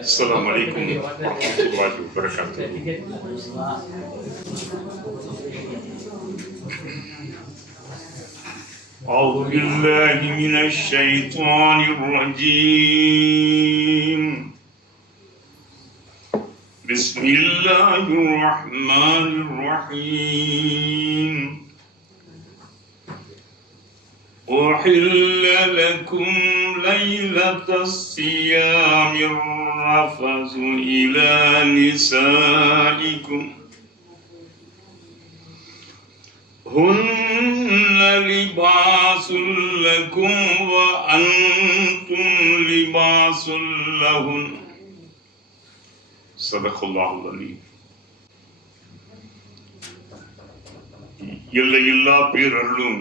السلام عليكم ورحمة الله وبركاته. أعوذ بالله من الشيطان الرجيم. بسم الله الرحمن الرحيم. أحل لكم ليلة الصيام الرفث إلى نسائكم هن لباس لكم وأنتم لباس لهن. صدق الله العظيم. எல்லையில்லா பேரருளும்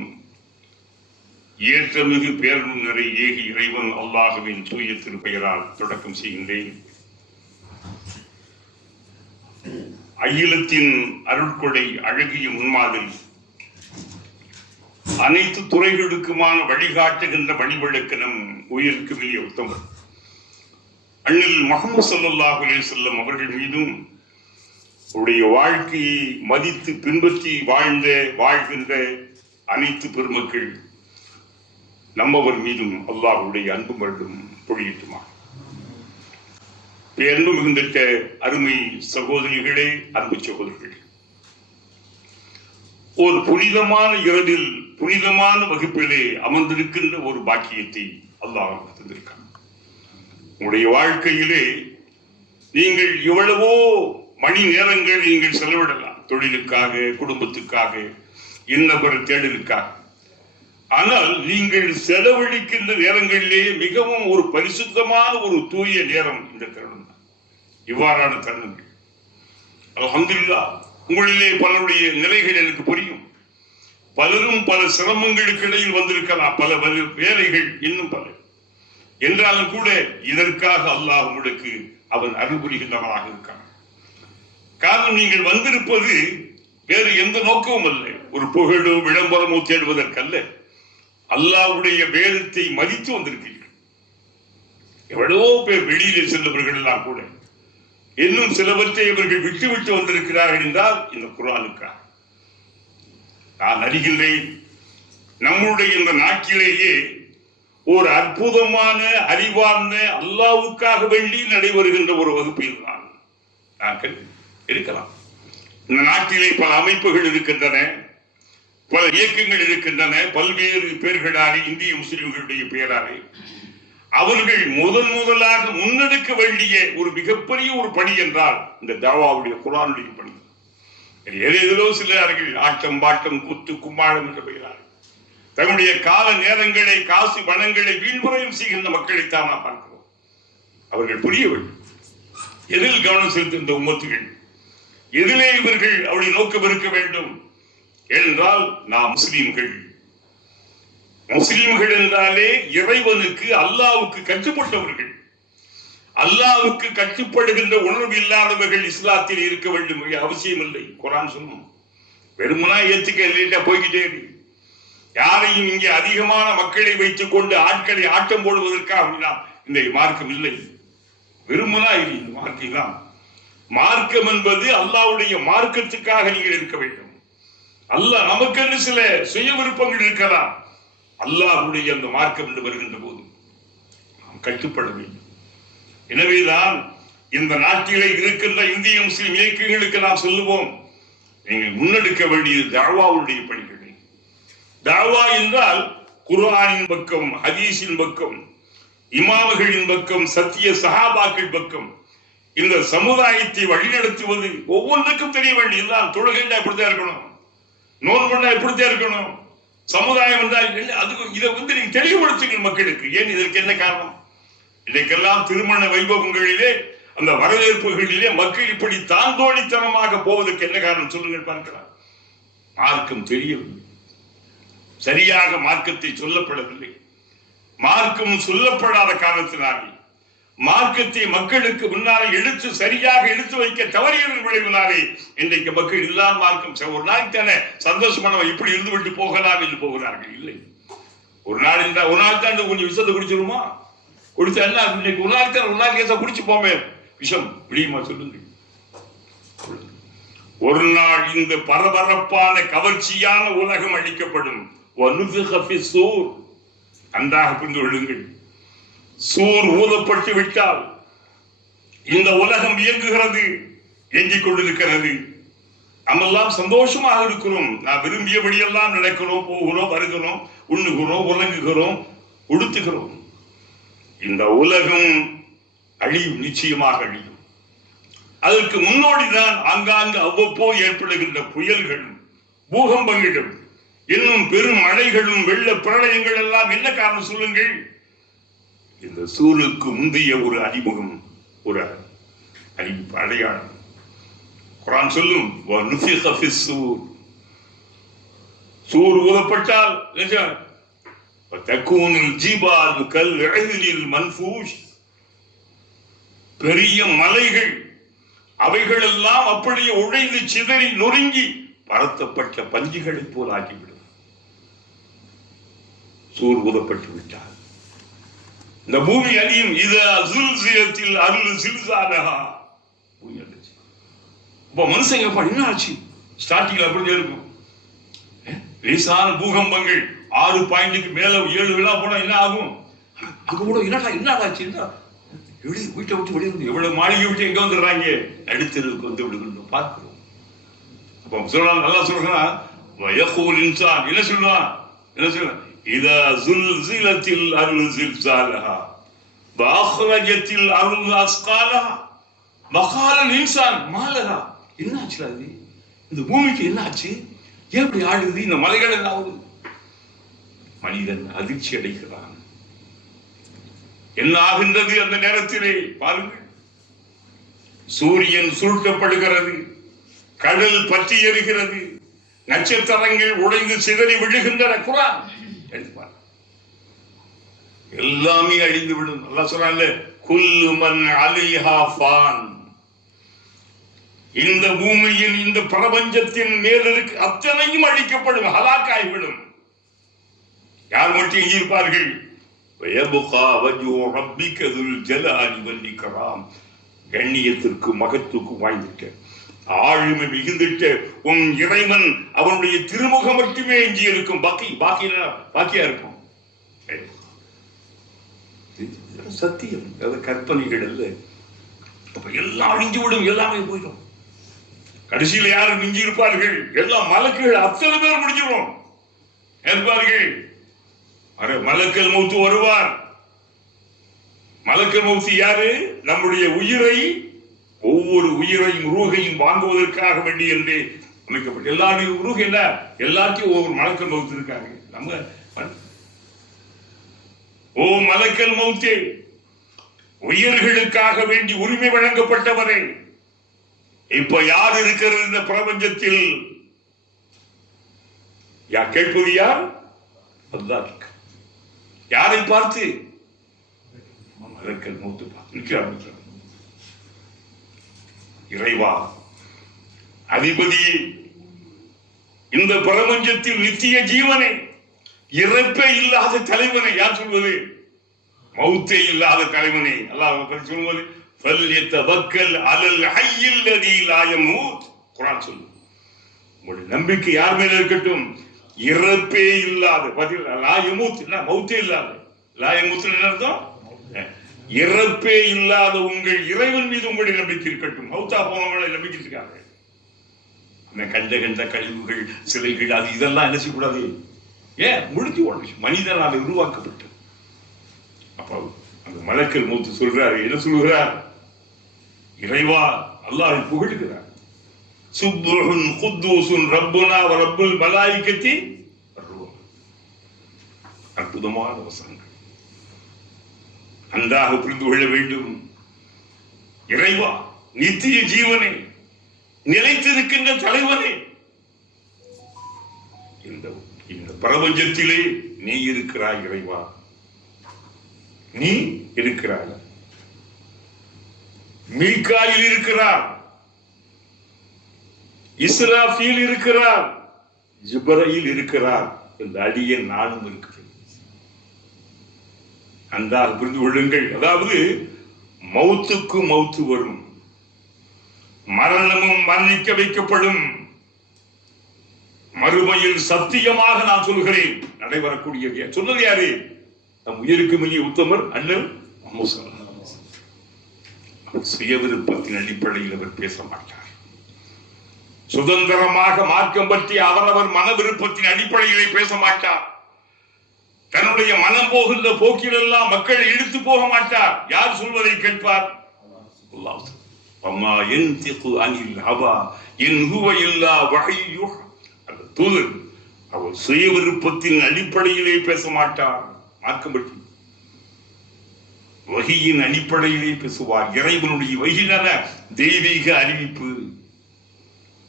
ஏற்றமிகு பேரருள் நிறை ஏகி இறைவன் அல்லாஹுவின் தூய திருப்பெயரால் தொடக்கம் செய்கின்றேன். அகிலத்தின் அருட்கொடை அழகிய முன்மாதிரி, அனைத்து துறைகளுக்குமான வழிகாட்டுகின்ற வழிவழக்கு நம் உயிருக்கு மிக உத்தமர் அண்ணல் முஹம்மது ஸல்லல்லாஹு அலைஹி வஸல்லம் அவர்கள் மீதும் அவருடைய வாழ்க்கையை மதித்து பின்பற்றி வாழ்கின்ற அனைத்து பெருமக்கள் நம்மவர் மீதும் அல்லாஹ்வுடைய அன்பு மருடும் பொழியட்டுமா. பேரன்பு மிகுந்திருக்க அருமை சகோதரிகளே, அன்பு சகோதரர்களே, ஒரு புனிதமான இரவில் புனிதமான வகுப்பிலே அமர்ந்திருக்கின்ற ஒரு பாக்கியத்தை அல்லாஹ் தந்திருக்கான். உங்களுடைய வாழ்க்கையிலே நீங்கள் எவ்வளவோ மணி நேரங்கள் நீங்கள் செலவிடலாம், தொழிலுக்காக, குடும்பத்துக்காக, இன்னொரு தேடலுக்காக. ஆனால் நீங்கள் செலவழிக்கின்ற நேரங்களிலே மிகவும் ஒரு பரிசுத்தமான ஒரு தூய நேரம் இந்த தருணம் தான். இவ்வாறான தருணங்கள் அல்ஹம்துலில்லாஹ், உங்களிலே பலருடைய நிலைகள் எனக்கு புரியும். பலரும் பல சிரமங்களுக்கு இடையில் வந்திருக்கலாம், பல வேலைகள் இன்னும் பல. என்றாலும் கூட இதற்காக அல்லாஹ் உங்களுக்கு அவன் அருள் புரிகின்றவனாக இருக்கான். காரணம், நீங்கள் வந்திருப்பது வேறு எந்த நோக்கமும் அல்ல, ஒரு புகழோ விளம்பரமோ தேடுவதற்கல்ல, அல்லாஹ்வுடைய வேதத்தை மதித்து வந்திருக்கிறீர்கள். எவ்வளவோ பேர் வெளியிலே சென்றவர்கள் எல்லாம் கூட இன்னும் சிலவற்றை இவர்கள் விட்டு வந்திருக்கிறார்கள் என்றால் இந்த குர்ஆனுக்காக. நான் அறிகின்றேன், நம்முடைய இந்த நாட்டிலேயே ஒரு அற்புதமான அறிவார்ந்த அல்லாஹ்வுக்காக வேண்டி நடைபெறுகின்ற ஒரு வகுப்பில் தான் நாங்கள் இருக்கலாம். இந்த நாட்டிலே பல அமைப்புகள் இருக்கின்றன, பல இயக்கங்கள் இருக்கின்றன, பல்வேறு பேர்களாலே, இந்திய முஸ்லிம்களுடைய பெயராலே அவர்கள் முதலாக முன்னெடுக்க வேண்டிய ஒரு மிகப்பெரிய ஒரு பணி என்றால் இந்த தாவாவுடைய குர்ஆனுடைய பணி. ஏதேதோ சிலர்கள் ஆட்டம் பாட்டம் குத்து கும்மாளம் என்ற பெயரால் தங்களுடைய கால நேரங்களை, காசு பணங்களை வீண்முறையும் செய்கின்ற மக்களைத்தான் நாம் பார்க்கிறோம். அவர்கள் புரிய வேண்டும், எதில் கவனம் செலுத்துகின்ற உம்மத்துகள், எதிலே இவர்கள் அவருடைய நோக்கம் இருக்க வேண்டும். என்றால் நாம் முஸ்லிம்கள் என்றாலே இறைவனுக்கு, அல்லாஹ்வுக்கு கட்டுப்பட்டவர்கள். அல்லாஹ்வுக்கு கட்டுப்படுகின்ற உணர்வு இல்லாதவர்கள் இஸ்லாத்தில் இருக்க வேண்டும் அவசியம் இல்லை. குர்ஆன் சொல்லும், வெறுமனா ஏத்துக்க லேட்டா போய்கிட்டே இருக்கு. யாரையும் இங்கே அதிகமான மக்களை வைத்துக் கொண்டு ஆட்களை ஆட்டம் போடுவதற்காக இந்த மார்க்கம் இல்லை. வெறுமனா இந்த மார்க்கம் தான். மார்க்கம் என்பது அல்லாஹ்வுடைய மார்க்கத்துக்காக நீங்கள் இருக்க வேண்டும். அல்லாஹ் நமக்கென்று சில சுய விருப்பங்கள் இருக்கலாம். அல்லாஹ்வுடைய அந்த மார்க்கம் என்று வருகின்ற போது நாம் கட்டுப்பட வேண்டும். எனவேதான் இந்த நாட்டிலே இருக்கின்ற இந்திய முஸ்லிம் இயக்கங்களுக்கு நாம் சொல்லுவோம், நீங்கள் முன்னெடுக்க வேண்டியது தாவாவுடைய பணிகளை. தாவா என்றால் குர்ஆனின் பக்கம், ஹதீஸின் பக்கம், இமாம்களின் பக்கம், சத்திய சஹாபாக்கள் பக்கம் இந்த சமுதாயத்தை வழிநடத்துவது ஒவ்வொன்றுக்கும் தெரிய வேண்டியதுதான். தொழுகைண்டா எப்படித்தான் இருக்கணும், நோன்புண்டா எப்படித்தான் இருக்கணும், சமுதாயம் என்றால் அதுக்கு இதை நீங்க தெளிவுபடுத்துங்க மக்களுக்கு. ஏன், இதற்கு என்ன காரணம்? இன்றைக்கெல்லாம் திருமண வைபவங்களிலே, அந்த வரவேற்புகளிலே மக்கள் இப்படி தாந்தோணித்தனமாக போவதற்கு என்ன காரணம் சொல்லுங்கள் பார்க்கலாம். மார்க்கம் தெரியவில்லை, சரியாக மார்க்கத்தை சொல்லப்படவில்லை. மார்க்கம் சொல்லப்படாத காரணத்தினாலே, மார்க்கத்தை மக்களுக்கு முன்னாலே சரியாக எடுத்து வைக்க தவறியதன் விளைவினாலே இன்றைக்கு மக்கள் இல்லாத மார்க்கம் ஒரு நாளைக்கு தானே சந்தோஷமான இப்படி இருந்து விட்டு போகலாம் என்று போகிறார்கள். இல்லை, ஒரு நாள் தான் கொஞ்சம் விஷத்தை குடிச்சிருமா, குடிச்சா என்ன இன்னைக்கு ஒரு நாள் குடிச்சு போமே, விஷம் விடியுமா சொல்லுங்க. ஒரு நாள் இந்த பரபரப்பான கவர்ச்சியான உலகம் அழிக்கப்படும். நன்றாக புரிந்து கொள்ளுங்கள். சூர் ஊதப்பட்டு விட்டால் இந்த உலகம் இயங்குகிறது, இயங்கிக் கொண்டிருக்கிறது. நம்மெல்லாம் சந்தோஷமாக இருக்கிறோம். நான் விரும்பியபடியெல்லாம் நடக்கிறோம், போகிறோம், வருகிறோம், உண்ணுகிறோம், உறங்குகிறோம், உடுத்துகிறோம். இந்த உலகம் அழியும், நிச்சயமாக அழியும். அதற்கு முன்னோடிதான் ஆங்காங்கு அவ்வப்போது ஏற்படுகின்ற புயல்களும் பூகம்பங்களும் இன்னும் பெரும் மழைகளும் வெள்ள பிரளயங்கள் எல்லாம் என்ன காரணம் சொல்லுங்கள்? இந்த சூருக்கு முந்தைய ஒரு அறிமுகம், ஒரு அறிவிப்பு, அடையாளம். குர்ஆன் சொல்லும், சூர் ஊதப்பட்டால் பெரிய மலைகள் அவைகள் எல்லாம் அப்படியே உடைந்து சிதறி நொறுங்கி பரத்தப்பட்ட பஞ்சுகளை போல் ஆகிவிடும். சூர் ஊதப்பட்டு விட்டால் இந்த பூமி அழியும். இது அசுல்சியத்தில் அருள் சில்சாலஹா. பூமி அழிச்சு. அப்ப மனுஷங்க என்ன ஆச்சு? ஸ்டார்டிங்ல அப்படி இருக்கும். லேசான பூகம்பங்கள் 6 பாயிண்ட்டுக்கு மேல 7 விழா போனா என்ன ஆகும்? அங்க கூட என்னடாச்சு வீட்டை விட்டு வெளியே வந்து எவ்வளவு மாளிகை விட்டு எங்க வந்துடுறாங்க, நடுத்தருக்கு வந்து விடுகின்றோம் பார்க்கிறோம். அப்ப சொல்றான், நல்லா சொல்றான், என்ன சொல்லுவான், என்ன சொல்ல, இதா زلزلتில் அருள் زلزالها واخرجتில் அருள் அஸ்காலஹா وقال الانسان ما لها. என்ன ஆச்சு? அது இந்த பூமிக்கு என்ன ஆச்சு? எப்படி ஆடுது? இந்த மலைகள் என்ன ஆகுது? மனிதன் அதிர்ச்சி அடைகிறான். என்ன ஆகின்றது அந்த நேரத்திலே பாருங்கள். சூரியன் சுருட்டப்படுகிறது, கடல் பற்றி எரிகிறது, நட்சத்திரங்கள் உடைந்து சிதறி விழுகின்றன. குர்ஆன் எடுப்பார், எல்லாமே அழிந்து விடும். அல்லாஹ் சொல்றான்ல, குல்லு மன் அலைஹா ஃபான். இந்த பூமியின் இந்த பிரபஞ்சத்தின் மேல் இருக்கு அத்தனையும் அழிக்கப்படும், ஹலாக்காய்விடும். யார் மட்டும் இருப்பார்கள்? கண்ணியத்திற்கு மகத்துக்கு வாய்ந்துட்ட ஆளுமை மிகுந்துட்ட உன் இறைவன் அவனுடைய திருமுகம் மட்டுமே எஞ்சி இருக்கும். பாக்கியா இருக்கும். சத்தியம், கற்பனைகள் அல்ல. அப்ப எல்லாம் அழிஞ்சு விடும், எல்லாமே போயிடும். கடைசியில் யாரு மிஞ்சி இருப்பார்கள்? எல்லாம் மலக்குகள் அத்தனை பேர் முடிஞ்சிடும் இருப்பார்கள். மலக்கல் மௌத்து வருவார். மலக்கல் மௌத்து யாரு? நம்முடைய உயிரை, ஒவ்வொரு உயிரையும் ரூகையும் வாங்குவதற்காக வேண்டி என்று அமைக்கப்பட்ட எல்லாருடைய ரூஹ் என்ன, எல்லாத்தையும் ஒவ்வொரு மலக்கல் மௌத்து இருக்காங்க. நம்ம ஓ மலக்கல் மௌத்தே, உயிர்களுக்காக வேண்டி உரிமை வழங்கப்பட்டவரே, இப்ப யார் இருக்கிறது இந்த பிரபஞ்சத்தில்? கேட்பது யார்? அல்லாஹ். யாரை பார்த்து? மலக்கல் மௌத்து பார்த்து. இறைவா, அதிபதியே, இந்த பிரபஞ்சத்தில் நித்திய ஜீவனை, இறப்பே இல்லாத தலைவனை, யார் சொல்வது? மௌத்தே இல்லாத தலைவனை அல்லாஹ் சொல்வது, ஃபல்யதவக்கல் அலல் ஹய்யில் லதீ லா யமூத். குர்ஆன் சொல்லுது, உங்களுடைய நம்பிக்கை யார் மேல இருக்கட்டும், இறப்பே இல்லாத, லா யமூத், மௌத்தே இல்லாத. லா யமூத் என்ன அர்த்தம்? இறப்பே இல்லாத உங்கள் இறைவன் மீது உங்களுடைய நம்பிக்கை இருக்கட்டும். மௌத்தா போனவங்களை நம்பிக்கை இருக்காங்க. கண்ட கழிவுகள், சிலைகள், அது இதெல்லாம் என்ன செய்யக்கூடாது? ஏன் முடிஞ்சு ஓடுச்சு, மனிதனால் உருவாக்கப்பட்டு. அப்போ அந்த மலக்கல் மௌத்து சொல்றாரு, என்ன சொல்லுகிறார்? இறைவா, அல்லாஹ்வை புகழுகிறார். சுப்ஹுன் குத்தூசுன் ரப்புனா வ ரப்புல் மலாயிகத்தி ரூஹ். அற்புதமான வசனங்கள், நன்றாக புரிந்து கொள்ள வேண்டும். இறைவா, நித்திய ஜீவனை, நிலைத்திருக்கின்ற தலைவனே, இந்த பிரபஞ்சத்திலே நீ இருக்கிறாய். இறைவா, நீ இருக்கிறாய். மீகாயில் இருக்கிறார், இஸ்ராஃபீல் இருக்கிறார், ஜிப்ரீல் இருக்கிறார். இந்த அடியேன் நானும் இருக்கிறேன். நன்றாக புரிந்து கொள்ளுங்கள். அதாவது மௌத்துக்கு மௌத்து வரும், மரணமும் மரணிக்க வைக்கப்படும். மறுமையில் சத்தியமாக நான் சொல்கிறேன் நடைபெறக்கூடிய சொன்னது யாரு? நம் உயிருக்கு மிக உத்தமர் அண்ணன் சுய விருப்பத்தின் அடிப்படையில் அவர் பேச மாட்டார். சுதந்திரமாக மார்க்கம் பற்றி அவரவர் மன விருப்பத்தின் அடிப்படையிலே பேச மாட்டார். தன்னுடைய மனம் போகின்ற போக்கிலெல்லாம் மக்களை இழுத்து போக மாட்டார். யார் சொல்வதை கேட்பார்? தூதர் அவர் சுய விருப்பத்தின் அடிப்படையிலே பேச மாட்டார். மார்க்கம் பற்றி வகியின் அடிப்படையிலே பேசுவார். இறைவனுடைய வகியான தெய்வீக அறிவிப்பு.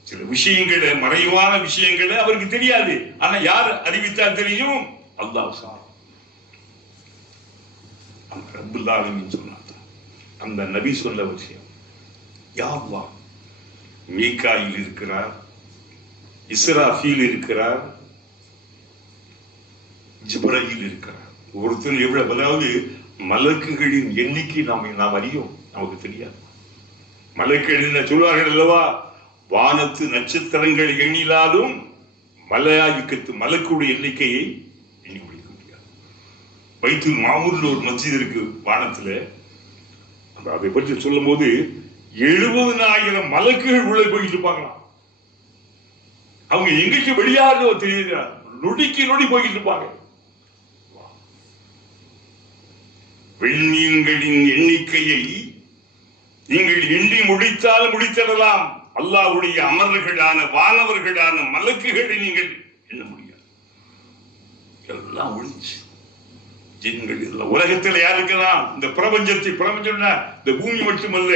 சில விஷயங்களை, மறைவான விஷயங்களை அவருக்கு தெரியாது. ஆனா யார் அறிவித்தா தெரியும்? அல்லாஹ் ரப்புல் ஆலமீன் சொன்னார். அந்த நபி சொல்ல விஷயம் யா அல்லாஹ், மீகாயில் இருக்கிறார், இஸ்ராஃபீல் இருக்கிறார், ஜிப்ரீல் இருக்கிறார். ஒருத்தர் எவ்வளவு, அதாவது மலக்குகளின் எண்ணிக்கை நாம் அறியோம், நமக்கு தெரியாது. மலக்குகள் சொல்வார்கள் அல்லவா, வானத்து நட்சத்திரங்கள் எண்ணிலாலும் மலையாயுக்கத்து மலக்குடைய எண்ணிக்கையை எண்ணி முடிக்க முடியாது. பைத்துல் மாமூர்ல ஒரு மஸ்ஜித் இருக்கு வானத்துல. அதை பற்றி சொல்லும் போது 70,000 மலக்குகள் உள்ள போயிட்டு இருப்பாங்களாம். அவங்க எங்கேயும் வெளியாக தெரியுது, நொடிக்கு நொடி போயிட்டு இருப்பாங்க. விண்மீன்களின் எண்ணிக்கையை நீங்கள் எண்ணி முடித்தால் முடித்திடலாம். அல்லாஹ்வுடைய அமரர்களான வானவர்களான மலக்குகளை நீங்கள் எண்ண முடியாது. எல்லாம் ஒழிச்சு ஜின்கள் எல்லாம் உலகத்தில் யாருக்குதான் இந்த பிரபஞ்சத்தை, பிரபஞ்சம் இந்த பூமி மட்டுமல்ல,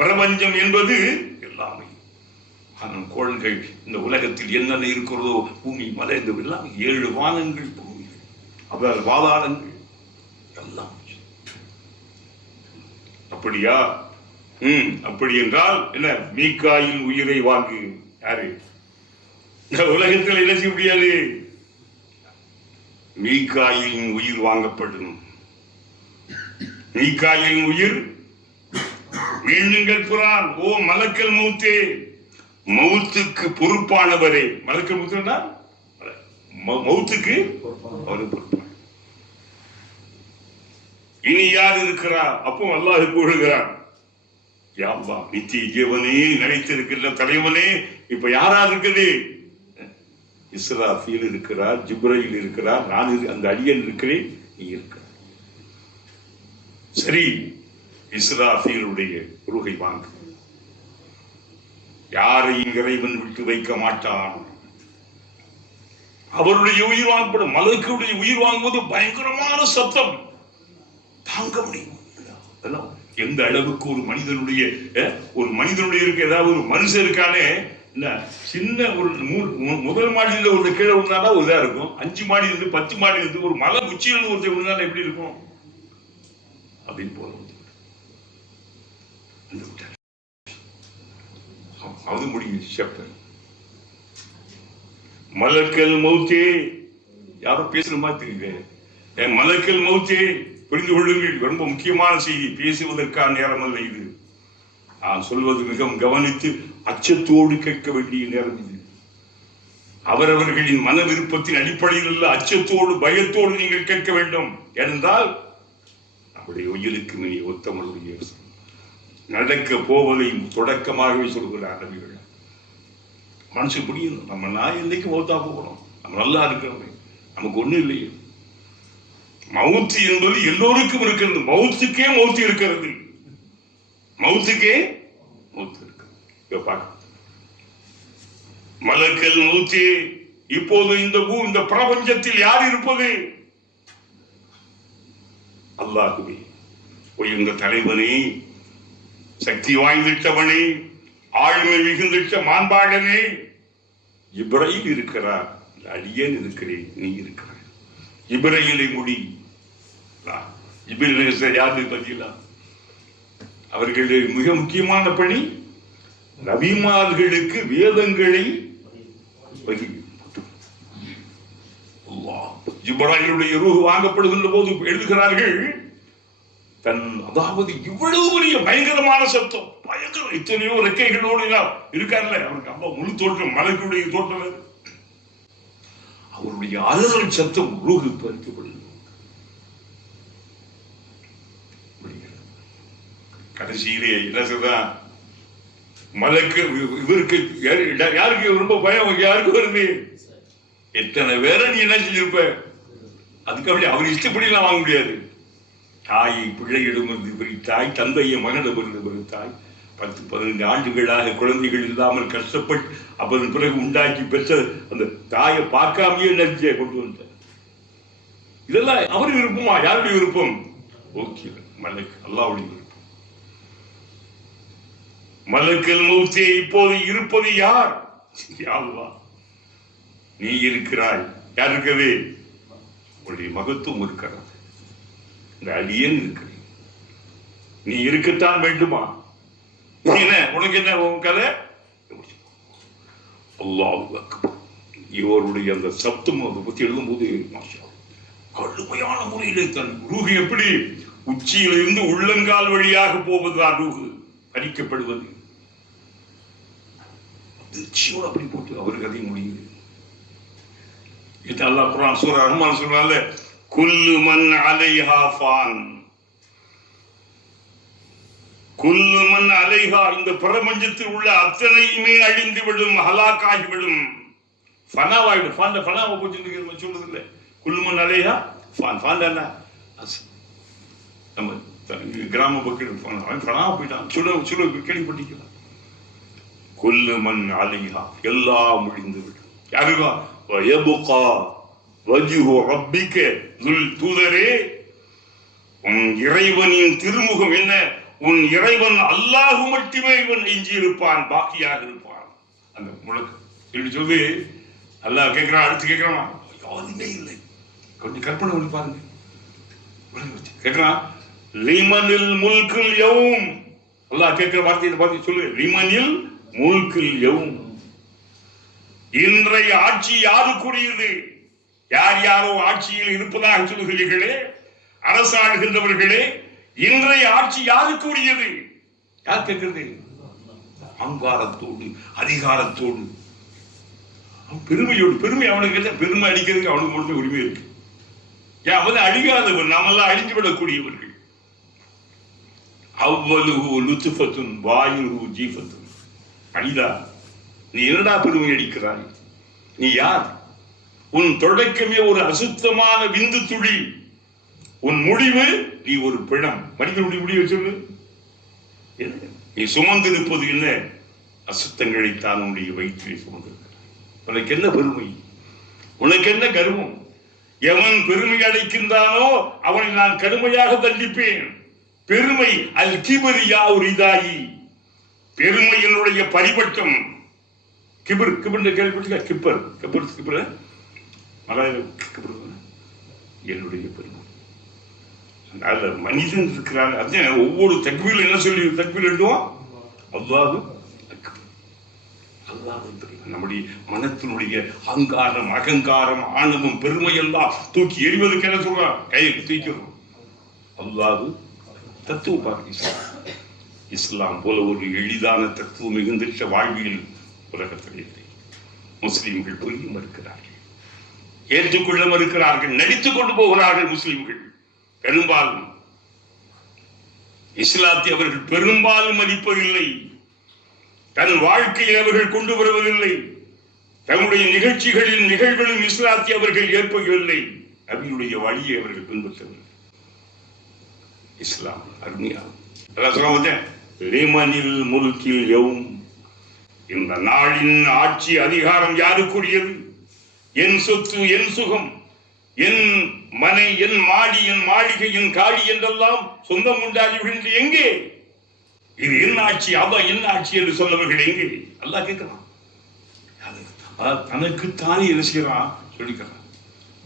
பிரபஞ்சம் என்பது எல்லாமே. ஆனால் கோள்கள், இந்த உலகத்தில் என்னென்ன இருக்கிறதோ, பூமி, மலை, இந்த எல்லாம் 7 வானங்கள், பூமிகள், அதாவது பாதாளங்கள் எல்லாம். அப்படியா? அப்படி என்றால் என்ன? மீகாயில் உயிரை வாங்கு. யாரு? உலகத்தில் என்ன செய்ய முடியாது? மீகாயின் உயிர் வாங்கப்படும். மீகாயின் உயிர் மீண்டுங்கள் குரான். ஓ மலக்கல் மௌத்தே, மௌத்துக்கு பொறுப்பானவரே. மலக்கல் மௌத்துனா மௌத்துக்கு அவர் பொறுப்பான. இனி யார் இருக்கிறார்? அப்போ அல்லாஹ் கூறுகிறார், யா அல்லாஹ், நித்திய ஜீவனே நினைத்திருக்கின்ற தலைவனே, இப்ப யாரா இருக்குது? இஸ்ராஃபீல் இருக்கிறார், ஜிப்ரீல் இருக்கிறார், நான் அந்த அடியன் இருக்கிறேன், நீ இருக்கிறார். சரி, இஸ்ராஃபீலுடைய ரூஹை வாங்கு. யாரையும் இறைவன் விட்டு வைக்க மாட்டான். அவருடைய உயிர் வாங்கப்படும். மலக்குடைய உயிர் வாங்குவது பயங்கரமான சத்தம், தாங்க முடியும். எந்த அளவுக்கு ஒரு மனிதனுடைய இருக்க, ஏதாவது ஒரு மனுஷன் இருக்கானே, சின்ன ஒரு முதல் மாடியில் ஒரு கீழே விழுந்தானா ஒரு இதா இருக்கும். 5 மாடி இருந்து 10 மாடி இருந்து ஒரு மலை உச்சியில் ஒருத்தர் விழுந்தானா எப்படி இருக்கும்? அப்படின்னு போல அது முடிஞ்சு சாப்டர். மலக்கல் மௌத்தே, யாரும் பேசுற மாதிரி தெரியல. மலக்கல் மௌத்தே, புரிந்து கொள்ளுங்கள். ரொம்ப முக்கியமான செய்தி, பேசுவதற்கான நேரம் அல்ல இது. நான் சொல்வது மிகவும் கவனித்து அச்சத்தோடு கேட்க வேண்டிய நேரம் இது. அவரவர்களின் மன விருப்பத்தின் அடிப்படையில் அல்ல, அச்சத்தோடு பயத்தோடு நீங்கள் கேட்க வேண்டும். ஏனென்றால் நம்முடைய உயிருக்கு மிக உத்தமருடைய நடக்க போவதை தொடக்கமாகவே சொல்கிறார் நபிகள். மனுஷன் புரியும், நம்ம நான் என்னைக்கு மௌத்தா போகிறோம், நம்ம நல்லா இருக்கிறோம், நமக்கு ஒண்ணும் இல்லையே. மவுத்து என்பது எல்லோருக்கும் இருக்கிறது. மவுத்துக்கே மவுத்து இருக்கிறது. மவுத்துக்கே மவுத்து இருக்கிறது. மலக்கல் மவுத்து. இப்போது இந்த பிரபஞ்சத்தில் யார் இருப்பது? அல்லாஹுவே. உயர்ந்த தலைவனே, சக்தி வாய்ந்திட்டவனே, ஆளுமை மிகுந்திட்ட மாண்பாளனே, ஜிப்ரீல் இருக்கிறார், அடியேன் இருக்கிறேன், நீ இருக்கிறார். ஜிப்ரீலை முடி. ஜிப்ரீல் யாரு பார்த்தீங்களா? அவர்களுடைய மிக முக்கியமான பணி நபிமார்களுக்கு வேதங்களை ஜிப்ராயிலுடைய ரூஹ் வாங்கப்படுகின்ற போது எழுதுகிறார்கள், அதாவது இவ்வளவு பெரிய பயங்கரமான சத்தம், பயங்கர இத்தனையோ ரெக்கைகளோடு இருக்கார்ல, அவருக்கு அப்பா முழு தோற்றம், மலக்குடைய தோற்றம், அவருடைய அலறல் சத்தம் ரூஹு பறிக்கப்படுது. கடைசியிலே என்ன சொல்றான், மலக்கு இவருக்கு யாருக்கு ரொம்ப பயம், யாருக்கு வருது, எத்தனை பேரை நீ என்ன செஞ்சிருப்ப, அதுக்கு அப்படி அவர் இஷ்டப்படி எல்லாம் வாங்க முடியாது. தாயை பிள்ளையிடமிருந்து பிரித்தாய், தந்தையை மகனிடமிருந்து பிரித்தாய், 10-15 ஆண்டுகளாக குழந்தைகள் இல்லாமல் கஷ்டப்பட்டு அப்பதன் பிறகு உண்டாக்கி பெற்ற அந்த தாயை பார்க்காமையே நெஞ்ச கொண்டு வந்த, இதெல்லாம் அவர் விருப்பமா, யாருடைய விருப்பம்? ஓகே, மலக்கு அல்லாஹ்வுடைய விருப்பம். மலக்கல் மௌத்தே இப்போது இருப்பது யார்? யா அல்லாஹ், நீ இருக்கிறாய். யார் இருக்கிறது? உன்னுடைய மகத்துவம் இருக்கிறது, இந்த அடியேன் இருக்கிறேன், நீ இருக்கத்தான் வேண்டுமா? என்ன உனக்கு என்ன உன் கதை? அல்லாஹ் அக்பர். இவருடைய அந்த சப்தம் அதை பத்தி எழுதும் போது கடுமையான முறையிலே தன் ரூஹு எப்படி உச்சியிலிருந்து உள்ளங்கால் வழியாக போவதுதான் ரூஹு பறிக்கப்படுவது. அதிர்ச்சியோடு அப்படி போட்டு அவருக்கு அதை முடியுது. இது அல்லாஹ் குர்ஆன் சூரா ரஹ்மான் சொல்றான்ல, குல்லு மன் அலைஹா ஃபான், குல்லு மன் அலைஹா, இந்த பிரபஞ்சத்தில் உள்ள அத்தனையுமே அழிந்து விடும், ஹலாக்காகிவிடும், ஃபனாவாயிடும். ஃபனாவை போச்சு சொல்றது இல்லை. குல்லு மன் அலைஹா ஃபான், ஃபான் என்ன நம்ம கிராம பக்கம் ஃபனாவை போயிட்டான் சொல்ல கேள்விப்பட்டிருக்கலாம். குல்லு மன் அலைஹா, எல்லாம் அழிந்து விடும். யாருக்கா? வயபுகா வஜ்ஹு ரப்பிக துல் தூதரே, உன் இறைவனின் திருமுகம் என்ன, உன் இறைவன் அல்லாஹ் மட்டுமே இவன் எஞ்சி இருப்பான், பாக்கியாக இருப்பான். அந்த முழக்கம் சொல்லி அல்லாஹ் கேட்கிறான். அடுத்து கேட்கிறான், யாருமே இல்லை. கொஞ்சம் கற்பனை பண்ணி பாருங்க. கேட்கிறான், லிமனில் முல்குல் யௌம், அல்லாஹ் கேட்கிற வார்த்தையை பார்த்து சொல்லு, லிமனில் முல்குல் யௌம், இன்றைய ஆட்சி யாருக்குரியது? யார் யாரோ ஆட்சியில் இருப்பதாக சொல்லுகிறீர்களே, அரசாடுகின்றவர்களே, இன்றைய ஆட்சி யாருக்குரியது? யார் கேட்கிறது? அங்காரத்தோடு, அதிகாரத்தோடு, பெருமையோடு. பெருமை அவனுக்கு பெருமை அடிக்கிறதுக்கு அவனுக்கு மட்டும் உரிமை இருக்கு. ஏன் அவன் அழியாதவன், நாமெல்லாம் அழிஞ்சு விடக்கூடியவர்கள். அவ்வளவு லுத்துஃபத்துன் வாயுஹு ஜீஃபத்துன். அனிதா, நீ என்னடா பெருமை அடிக்கிறாய்? நீ யார்? உன் தொடக்கமே ஒரு அசுத்தமான விந்து துளி, உன் முடிவு நீ ஒரு பிணம். மனிதனுடைய முடிவை சொல்லு. நீ சுமந்திருப்பது என்ன? அசுத்தங்களைத்தான் உன்னுடைய வயிற்றில் சுமந்திருக்கிறாய். உனக்கு என்ன பெருமை? உனக்கு என்ன கர்வம்? எவன் பெருமை அடைக்கின்றானோ அவனை நான் கடுமையாக தண்டிப்பேன். பெருமை அல் கிபரியா உரிதாயி, பெருமை என்னுடைய பரிபட்டம். கிபர் கிபர் கேள்விப்பட்டிருக்க? கிப்பர் கிப்பர் கிப்பர் மலையாளம் கிப்பர் என்னுடைய பெருமை. அதுல மனிதன் இருக்கிறாங்க. அதுதான் ஒவ்வொரு தக்பீர் என்ன சொல்லி தக்பீர் எழுதுவோம்? அல்லாஹு அக்பர், அல்லாஹ். நம்முடைய மனத்தினுடைய அகங்காரம், அகங்காரம், ஆணவம், பெருமை எல்லாம் தூக்கி எறிவதற்கு என்ன சொல்றான்? கையில் தூக்கிறோம். அல்லாஹு தத்துவ பார்க்க இஸ்லாம் போல ஒரு எளிதான தத்துவம் மிகுந்த வாழ்வியல் உலகத்தில் இல்லை. முஸ்லிம்கள் புரிய மறுக்கிறார்கள், ஏற்றுக்கொள்ள மறுக்கிறார்கள், நடித்துக் கொண்டு போகிறார்கள். முஸ்லிம்கள் பெரும்பாலும் இஸ்லாத்தை அவர்கள் பெரும்பாலும் மதிப்பதில்லை. தன் வாழ்க்கையில் அவர்கள் கொண்டு வருவதில்லை. தன்னுடைய நிகழ்ச்சிகளில் நிகழ்வுகளும் இஸ்லாத்தை அவர்கள் ஏற்பவில்லை. நபியுடைய வழியை அவர்கள் பின்பற்றவில்லை. இஸ்லாம் அருமையாகும். இந்த நாளின் ஆட்சி அதிகாரம் யாருக்குரியது? என் சொத்து, என் சுகம், என் மனை, என் மாடி, என் மாளிகை, என் காடி என்றெல்லாம் சொந்தம் உண்டாகிவிடுகின்ற எங்கே? இது என் ஆட்சி, அவ என் ஆட்சி என்று சொன்னவர்கள் எங்கே? அல்லாஹ் கேட்கிறான். தனக்குத்தானே என்ன செய்யறான் சொல்லிக்கிறான்.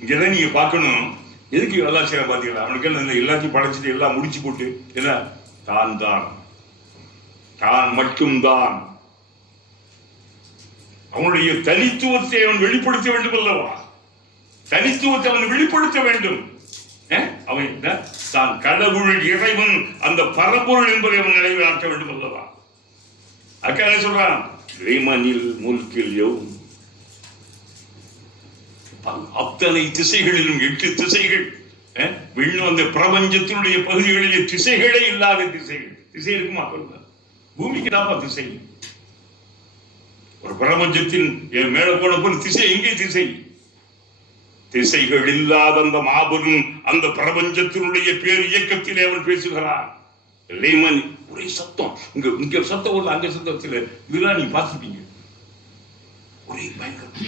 இங்கதான் நீங்க பார்க்கணும். எதுக்கு அல்லாஹ் செய்யறான் பாத்தீங்களா? அவனுக்கு எல்லாத்தையும் படைச்சிட்டு எல்லாம் முடிச்சு போட்டு என்ன தான் தான் தான் மட்டும்தான். அவனுடைய தனித்துவத்தை அவன் வெளிப்படுத்த வேண்டும் அல்லவா? தனித்துவத்தை அவன் வெளிப்படுத்த வேண்டும். அவன் தான் கடவுள், இறைவன், அந்த பரம்பொருள் என்பதை அவன் நிலைநாட்ட வேண்டும் அல்லவா? அக்கா சொல்றான், லிமனில் முல்கில் யௌம். அத்தனை திசைகளிலும் 8 திசைகள், அந்த பிரபஞ்சத்தினுடைய பகுதிகளிலே திசைகளே இல்லாத திசைகள். திசை இருக்குமா? பூமிக்கு தான் திசை. ஒரு பிரபஞ்சத்தின் மேல போன திசை எங்கே? திசை திசைகள் இல்லாத அந்த மாபெரும் அந்த பிரபஞ்சத்தினுடைய பேர் இயக்கத்திலே அவன் பேசுகிறான். லிமன், ஒரே சத்தம், இங்க சத்தம் வருது, அங்க சத்தத்தில், இதெல்லாம் நீ பார்த்துப்பீங்க. ஒரே பயங்கரம்.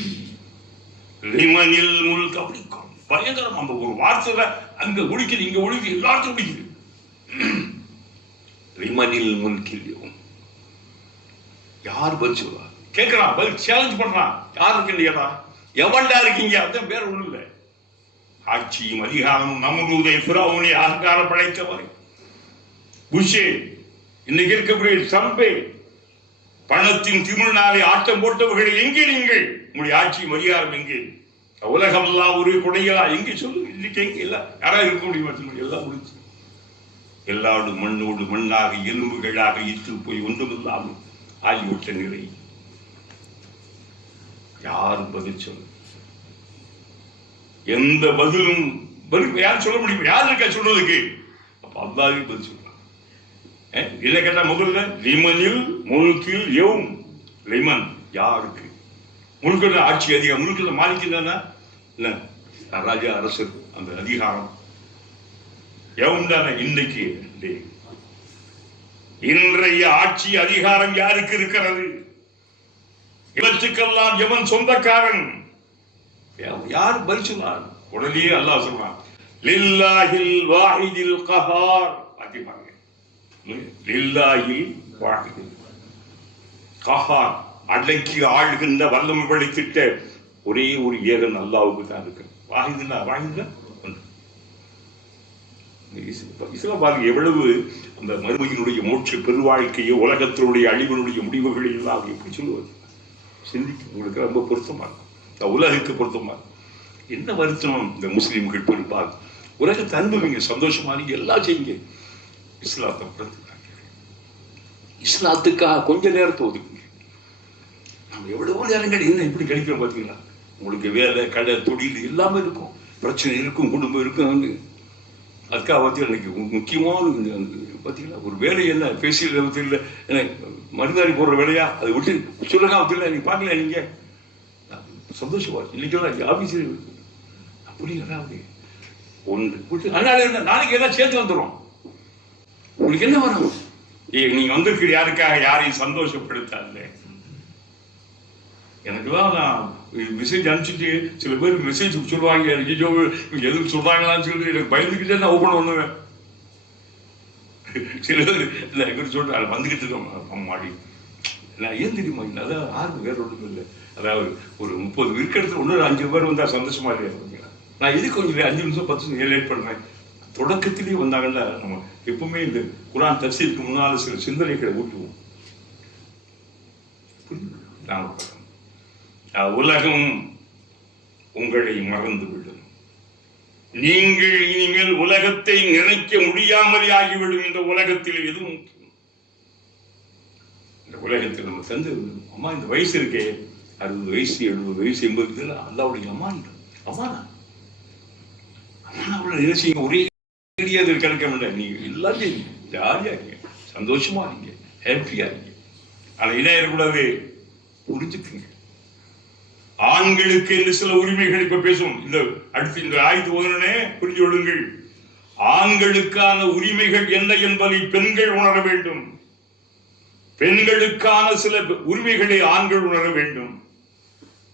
லிமனில் முல்க், அப்படி பயங்கரம். அந்த ஒரு வார்த்தை அங்க ஒழிக்குது, இங்க ஒழிக்குது, எல்லாத்தையும் ஒழிக்குது. லிமனில் முல்கில் யௌம். யார் பதில் சொல்றா? கேட்கிறான், பதில் சேலஞ்ச் பண்றான். யார் இருக்கீங்களா? எவன்டா இருக்கீங்க? அதான் பேர் ஒண்ணு இல்லை. ஆட்சியும் அதிகாரமும் நம்ரூதை ஃபிரௌனை அகங்காரம் படைத்தவரை, புஷே, இன்னைக்கு இருக்கக்கூடிய ட்ரம்பே, பணத்தின் திமிழ்நாளை ஆட்டம் போட்டவர்கள் எங்கே? நீங்கள் உங்களுடைய ஆட்சியும் அதிகாரம் எங்கே? உலகம் எல்லாம் ஒரு குடையா எங்கே? சொல்லு. இன்னைக்கு எங்க? எல்லாம் யாராவது இருக்க முடியும்? எல்லாம் முடிச்சு எல்லாரும் மண்ணோடு மண்ணாக எலும்புகளாக இட்டு போய் ஒன்றுமில்லாமல் ஆகிவிட்ட நிலை. யாரும் பதில் சொல்ல, எந்த பதிலும் யாரும் சொல்ல முடியும்? யார் இருக்கா சொல்றதுக்கு? அப்ப அல்லாஹ்வே பதில் சொல்றான். என்ன கேட்டா, முதல்ல லிமனில் முல்கில் யௌம். லிமன், யாருக்கு? முழுக்க ஆட்சி அதிகாரம், முழுக்க மாலிக்கின்றன ராஜா, அரசர், அந்த அதிகாரம். யௌம் தானே இன்னைக்கு. இன்றைய ஆட்சி அதிகாரம் யாருக்கு இருக்கிறது? இவற்றுக்கெல்லாம் எவன் சொந்தக்காரன்? யார் பதில் சொன்னார்? உடனே அல்லாஹ் சொல்றான், லில்லாஹில் வாஹிதில் கஹார். பாத்தீங்க, லில்லாஹில் வாஹிதில் கஹார், அடக்கி ஆள்கின்ற வல்லமை படைத்திட்ட ஒரே ஒரு ஏகன் அல்லாஹ்வுக்கு தான் இருக்கு. வாஹிதுல்லா, வாஹிதுல்லா இஸ்லாம் பாருங்க, எவ்வளவு அந்த மறுமையினுடைய மோட்ச பெருவாழ்க்கையை, உலகத்தினுடைய அழிவனுடைய முடிவுகளை எல்லாம் எப்படி சொல்லுவது? சிந்திக்க உங்களுக்கு ரொம்ப பொருத்தமா இருக்கும். இந்த உலகுக்கு பொருத்தமா இருக்கும். என்ன வருத்தம் இந்த முஸ்லீம்கள் பெரும்பால் உலகத்தை அனுபவிங்க, சந்தோஷமா நீங்க எல்லாம் செய்யுங்க. இஸ்லாத்தை இஸ்லாத்துக்காக கொஞ்ச நேரத்தை ஒதுக்குங்க. நம்ம எவ்வளவோ நேரங்கள் என்ன இப்படி கிடைக்கிறோம் பார்த்தீங்களா? உங்களுக்கு வேலை, கடை, தொழில் எல்லாமே இருக்கும், பிரச்சனை இருக்கும், குடும்பம் இருக்கும். அதுக்காக பார்த்தீங்கன்னா இன்னைக்கு முக்கியமான பார்த்தீங்களா, ஒரு வேலை என்ன பேசியல் இல்லை, மருந்தாரி போடுற வேலையா, அதை விட்டு சொல்லுங்க பார்த்தீங்களா? நீங்க பார்க்கல, நீங்க சந்தோஷமா இன்னைக்கு ஆபீஸ் அப்படி வராது ஒன்று. அதனால என்ன, நாளைக்கு எல்லாம் சேர்த்து வந்துடும். உங்களுக்கு என்ன வரும்? நீங்க வந்திருக்கிற யாருக்காக யாரையும் சந்தோஷப்படுத்தாது. எனக்குதான் நான் மெசேஜ் அனுப்பிச்சுட்டு சில பேர் மெசேஜ் சொல்லுவாங்க, ஐயோ எதுவும் சொல்றாங்களான்னு சொல்லி எனக்கு பயந்துக்கிட்டே நான் ஓப்பன் பண்ணுவேன். சில பேர் இல்லை எங்கிட்ட சொல்லிட்டு அதை வந்துக்கிட்டு இருக்கோம் அம்மாடி. நான் ஏன் தெரியுமா, அதான் யாரும் வேற ஒன்றும் இல்லை. அதாவது ஒரு 30 இருக்கிறதுல ஒன்று 5 பேர் வந்தால் சந்தோஷமா இல்லையா? நான் இது கொஞ்சம் 5 நிமிஷம் 10 நிமிஷம் லேட் பண்ணுறேன். தொடக்கத்திலேயே வந்தாங்கன்னா நம்ம எப்பவுமே இந்த குரான் தஃசீருக்கு முன்னால் சில சிந்தனைகளை ஊட்டுவோம். உலகம் உங்களை மறந்துவிடும். நீங்கள் இனிமேல் உலகத்தை நினைக்க முடியாமலே ஆகிவிடும். இந்த உலகத்தில் எதுவும் இந்த உலகத்தில் நம்ம தந்து அம்மா இந்த வயசு இருக்கே, 60 வயசு 70 வயசு 80 அல்லாவுடைய அம்மானா அம்மானா அவளை நினைச்சீங்க. ஒரே கிடைக்க முடியாது. நீங்க எல்லாத்தையும் ஜாலியா இருங்க, சந்தோஷமா இருங்க, ஹாப்பியா இருங்க. ஆனா என்ன இருக்கக்கூடாது, புரிஞ்சுக்குங்க. ஆண்களுக்கு என்று சில உரிமைகள் இப்ப பேசும். இந்த அடுத்து இந்த ஆயுத ஓதனே புரிஞ்சு விடுங்கள். ஆண்களுக்கான உரிமைகள் என்ன என்பதை பெண்கள் உணர வேண்டும். பெண்களுக்கான சில உரிமைகளை ஆண்கள் உணர வேண்டும்.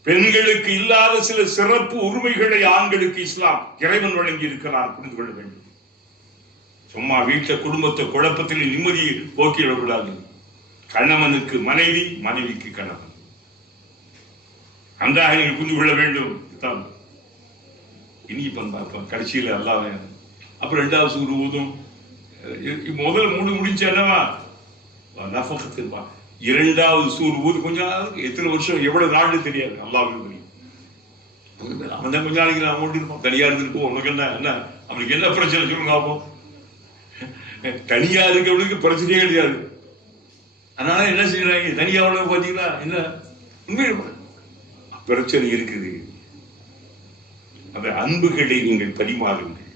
பெண்களுக்கு இல்லாத சில சிறப்பு உரிமைகளை ஆண்களுக்கு இஸ்லாம் இறைவன் வழங்கி இருக்கிறார், புரிந்து கொள்ள வேண்டும். சும்மா வீட்டை குடும்பத்தை குழப்பத்தில் நிம்மதியை போக்கிவிடக்கூடாது. கணவனுக்கு மனைவி, மனைவிக்கு கணவன், அன்றாக நீங்கள் புரிந்து கொள்ள வேண்டும். இனி இப்ப கடைசியில் அல்லாம அப்புறம் 2வது சூறு ஊதும். முதல் முடிஞ்ச என்னவா நஃபகத்தின் இரண்டாவது சூர் ஊது கொஞ்சம் எத்தனை வருஷம் எவ்வளவு நாள் தெரியாது, அல்லாஹ்வுக்கு தெரியும். அவன் தான் கொஞ்ச நாளைக்கு அவன் இருப்பான், தனியா இருந்துட்டு உனக்கு என்ன அவனுக்கு என்ன பிரச்சனை சொல்லுங்க பார்ப்போம். தனியா இருக்கிறவனுக்கு பிரச்சனையே கிடையாது. அதனால என்ன செய்யறாங்க, தனியா உள்ள பாத்தீங்களா என்ன உண்மை பிரச்சனை இருக்குது. அந்த அன்புகளை நீங்கள் பரிமாறுங்கள்,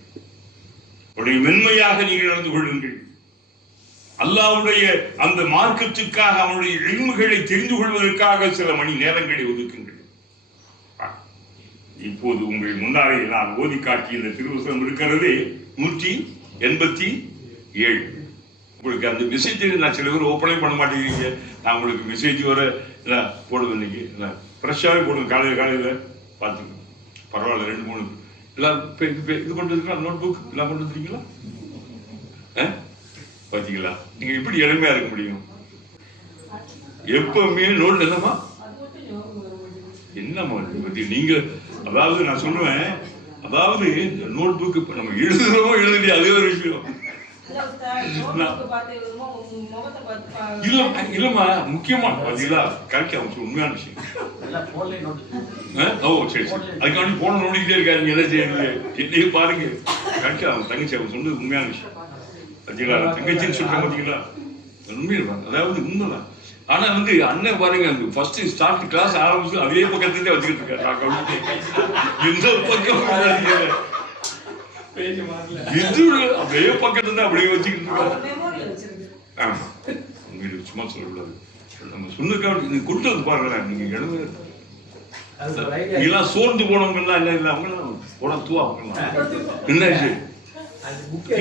உடைய மென்மையாக நீங்கள் நடந்து கொள்ளுங்கள். அல்லாஹ்வுடைய அந்த மார்க்கத்துக்காக அவனுடைய இல்முகளை தெரிந்து கொள்வதற்காக சில மணி நேரங்களை ஒதுக்குங்கள். இப்போது உங்கள் முன்னாலே நான் ஓதி காட்டிய இந்த திருவசனம் இருக்கிறதே 187. உங்களுக்கு அந்த மெசேஜ் நான் சில பேர் ஓப்பனே பண்ண மாட்டேங்கிறீங்க. நான் உங்களுக்கு மெசேஜ் வர போடுவேன், இன்னைக்கு ஃப்ரெஷ்ஷாகவே போடுவேன். காலையில் பார்த்துக்கணும், பரவாயில்ல. 2-3 எல்லாம் இது பண்ணுறதுங்களா, நோட் புக் எல்லாம் கொண்டு வந்துருக்கீங்களா? பார்த்தீங்களா, நீங்கள் எப்படி இளமையாக இருக்க முடியும்? எப்பவுமே நோட் என்னம்மா என்னம்மா பற்றி நீங்கள், அதாவது நான் சொல்லுவேன், அதாவது நோட் புக்கு நம்ம எழுதுறோமோ எழுதலையே அதே ஒரு விஷயம் இல்லம்மா. முக்கியமா பாத்தீங்களா, கரெக்ட், அவங்க உண்மையான விஷயம். ஓ சரி சரி, அதுக்காண்டி போன நோண்டிக்கிட்டே இருக்காரு, என்ன செய்யறது என்னையும் பாருங்க. கரெக்ட், அவங்க தங்கச்சி அவங்க சொன்னது உண்மையான விஷயம். பாத்தீங்களா, தங்கச்சின்னு சொல்றேன் பாத்தீங்களா, உண்மையா இருப்பாங்க. அதாவது உண்மைதான். ஆனா வந்து அண்ணன் பாருங்க, அந்த ஃபர்ஸ்ட் ஸ்டார்ட் கிளாஸ் ஆரம்பிச்சு அதே பக்கத்துலேயே வச்சுக்கிட்டு இருக்காரு. எந்த பக்கம் அப்படியே பக்கத்துல அப்படியே வச்சுக்கிட்டு இருக்காரு. ஆமா, உங்களுக்கு சும்மா சொல்லக்கூடாது. நம்ம சொன்னதுக்காக நீங்க கொடுத்தது பாருங்களேன். நீங்க எழுத இதெல்லாம் சோர்ந்து போனவங்க எல்லாம் இல்ல இல்ல, அவங்க எல்லாம் போன தூவா என்ன இல்ல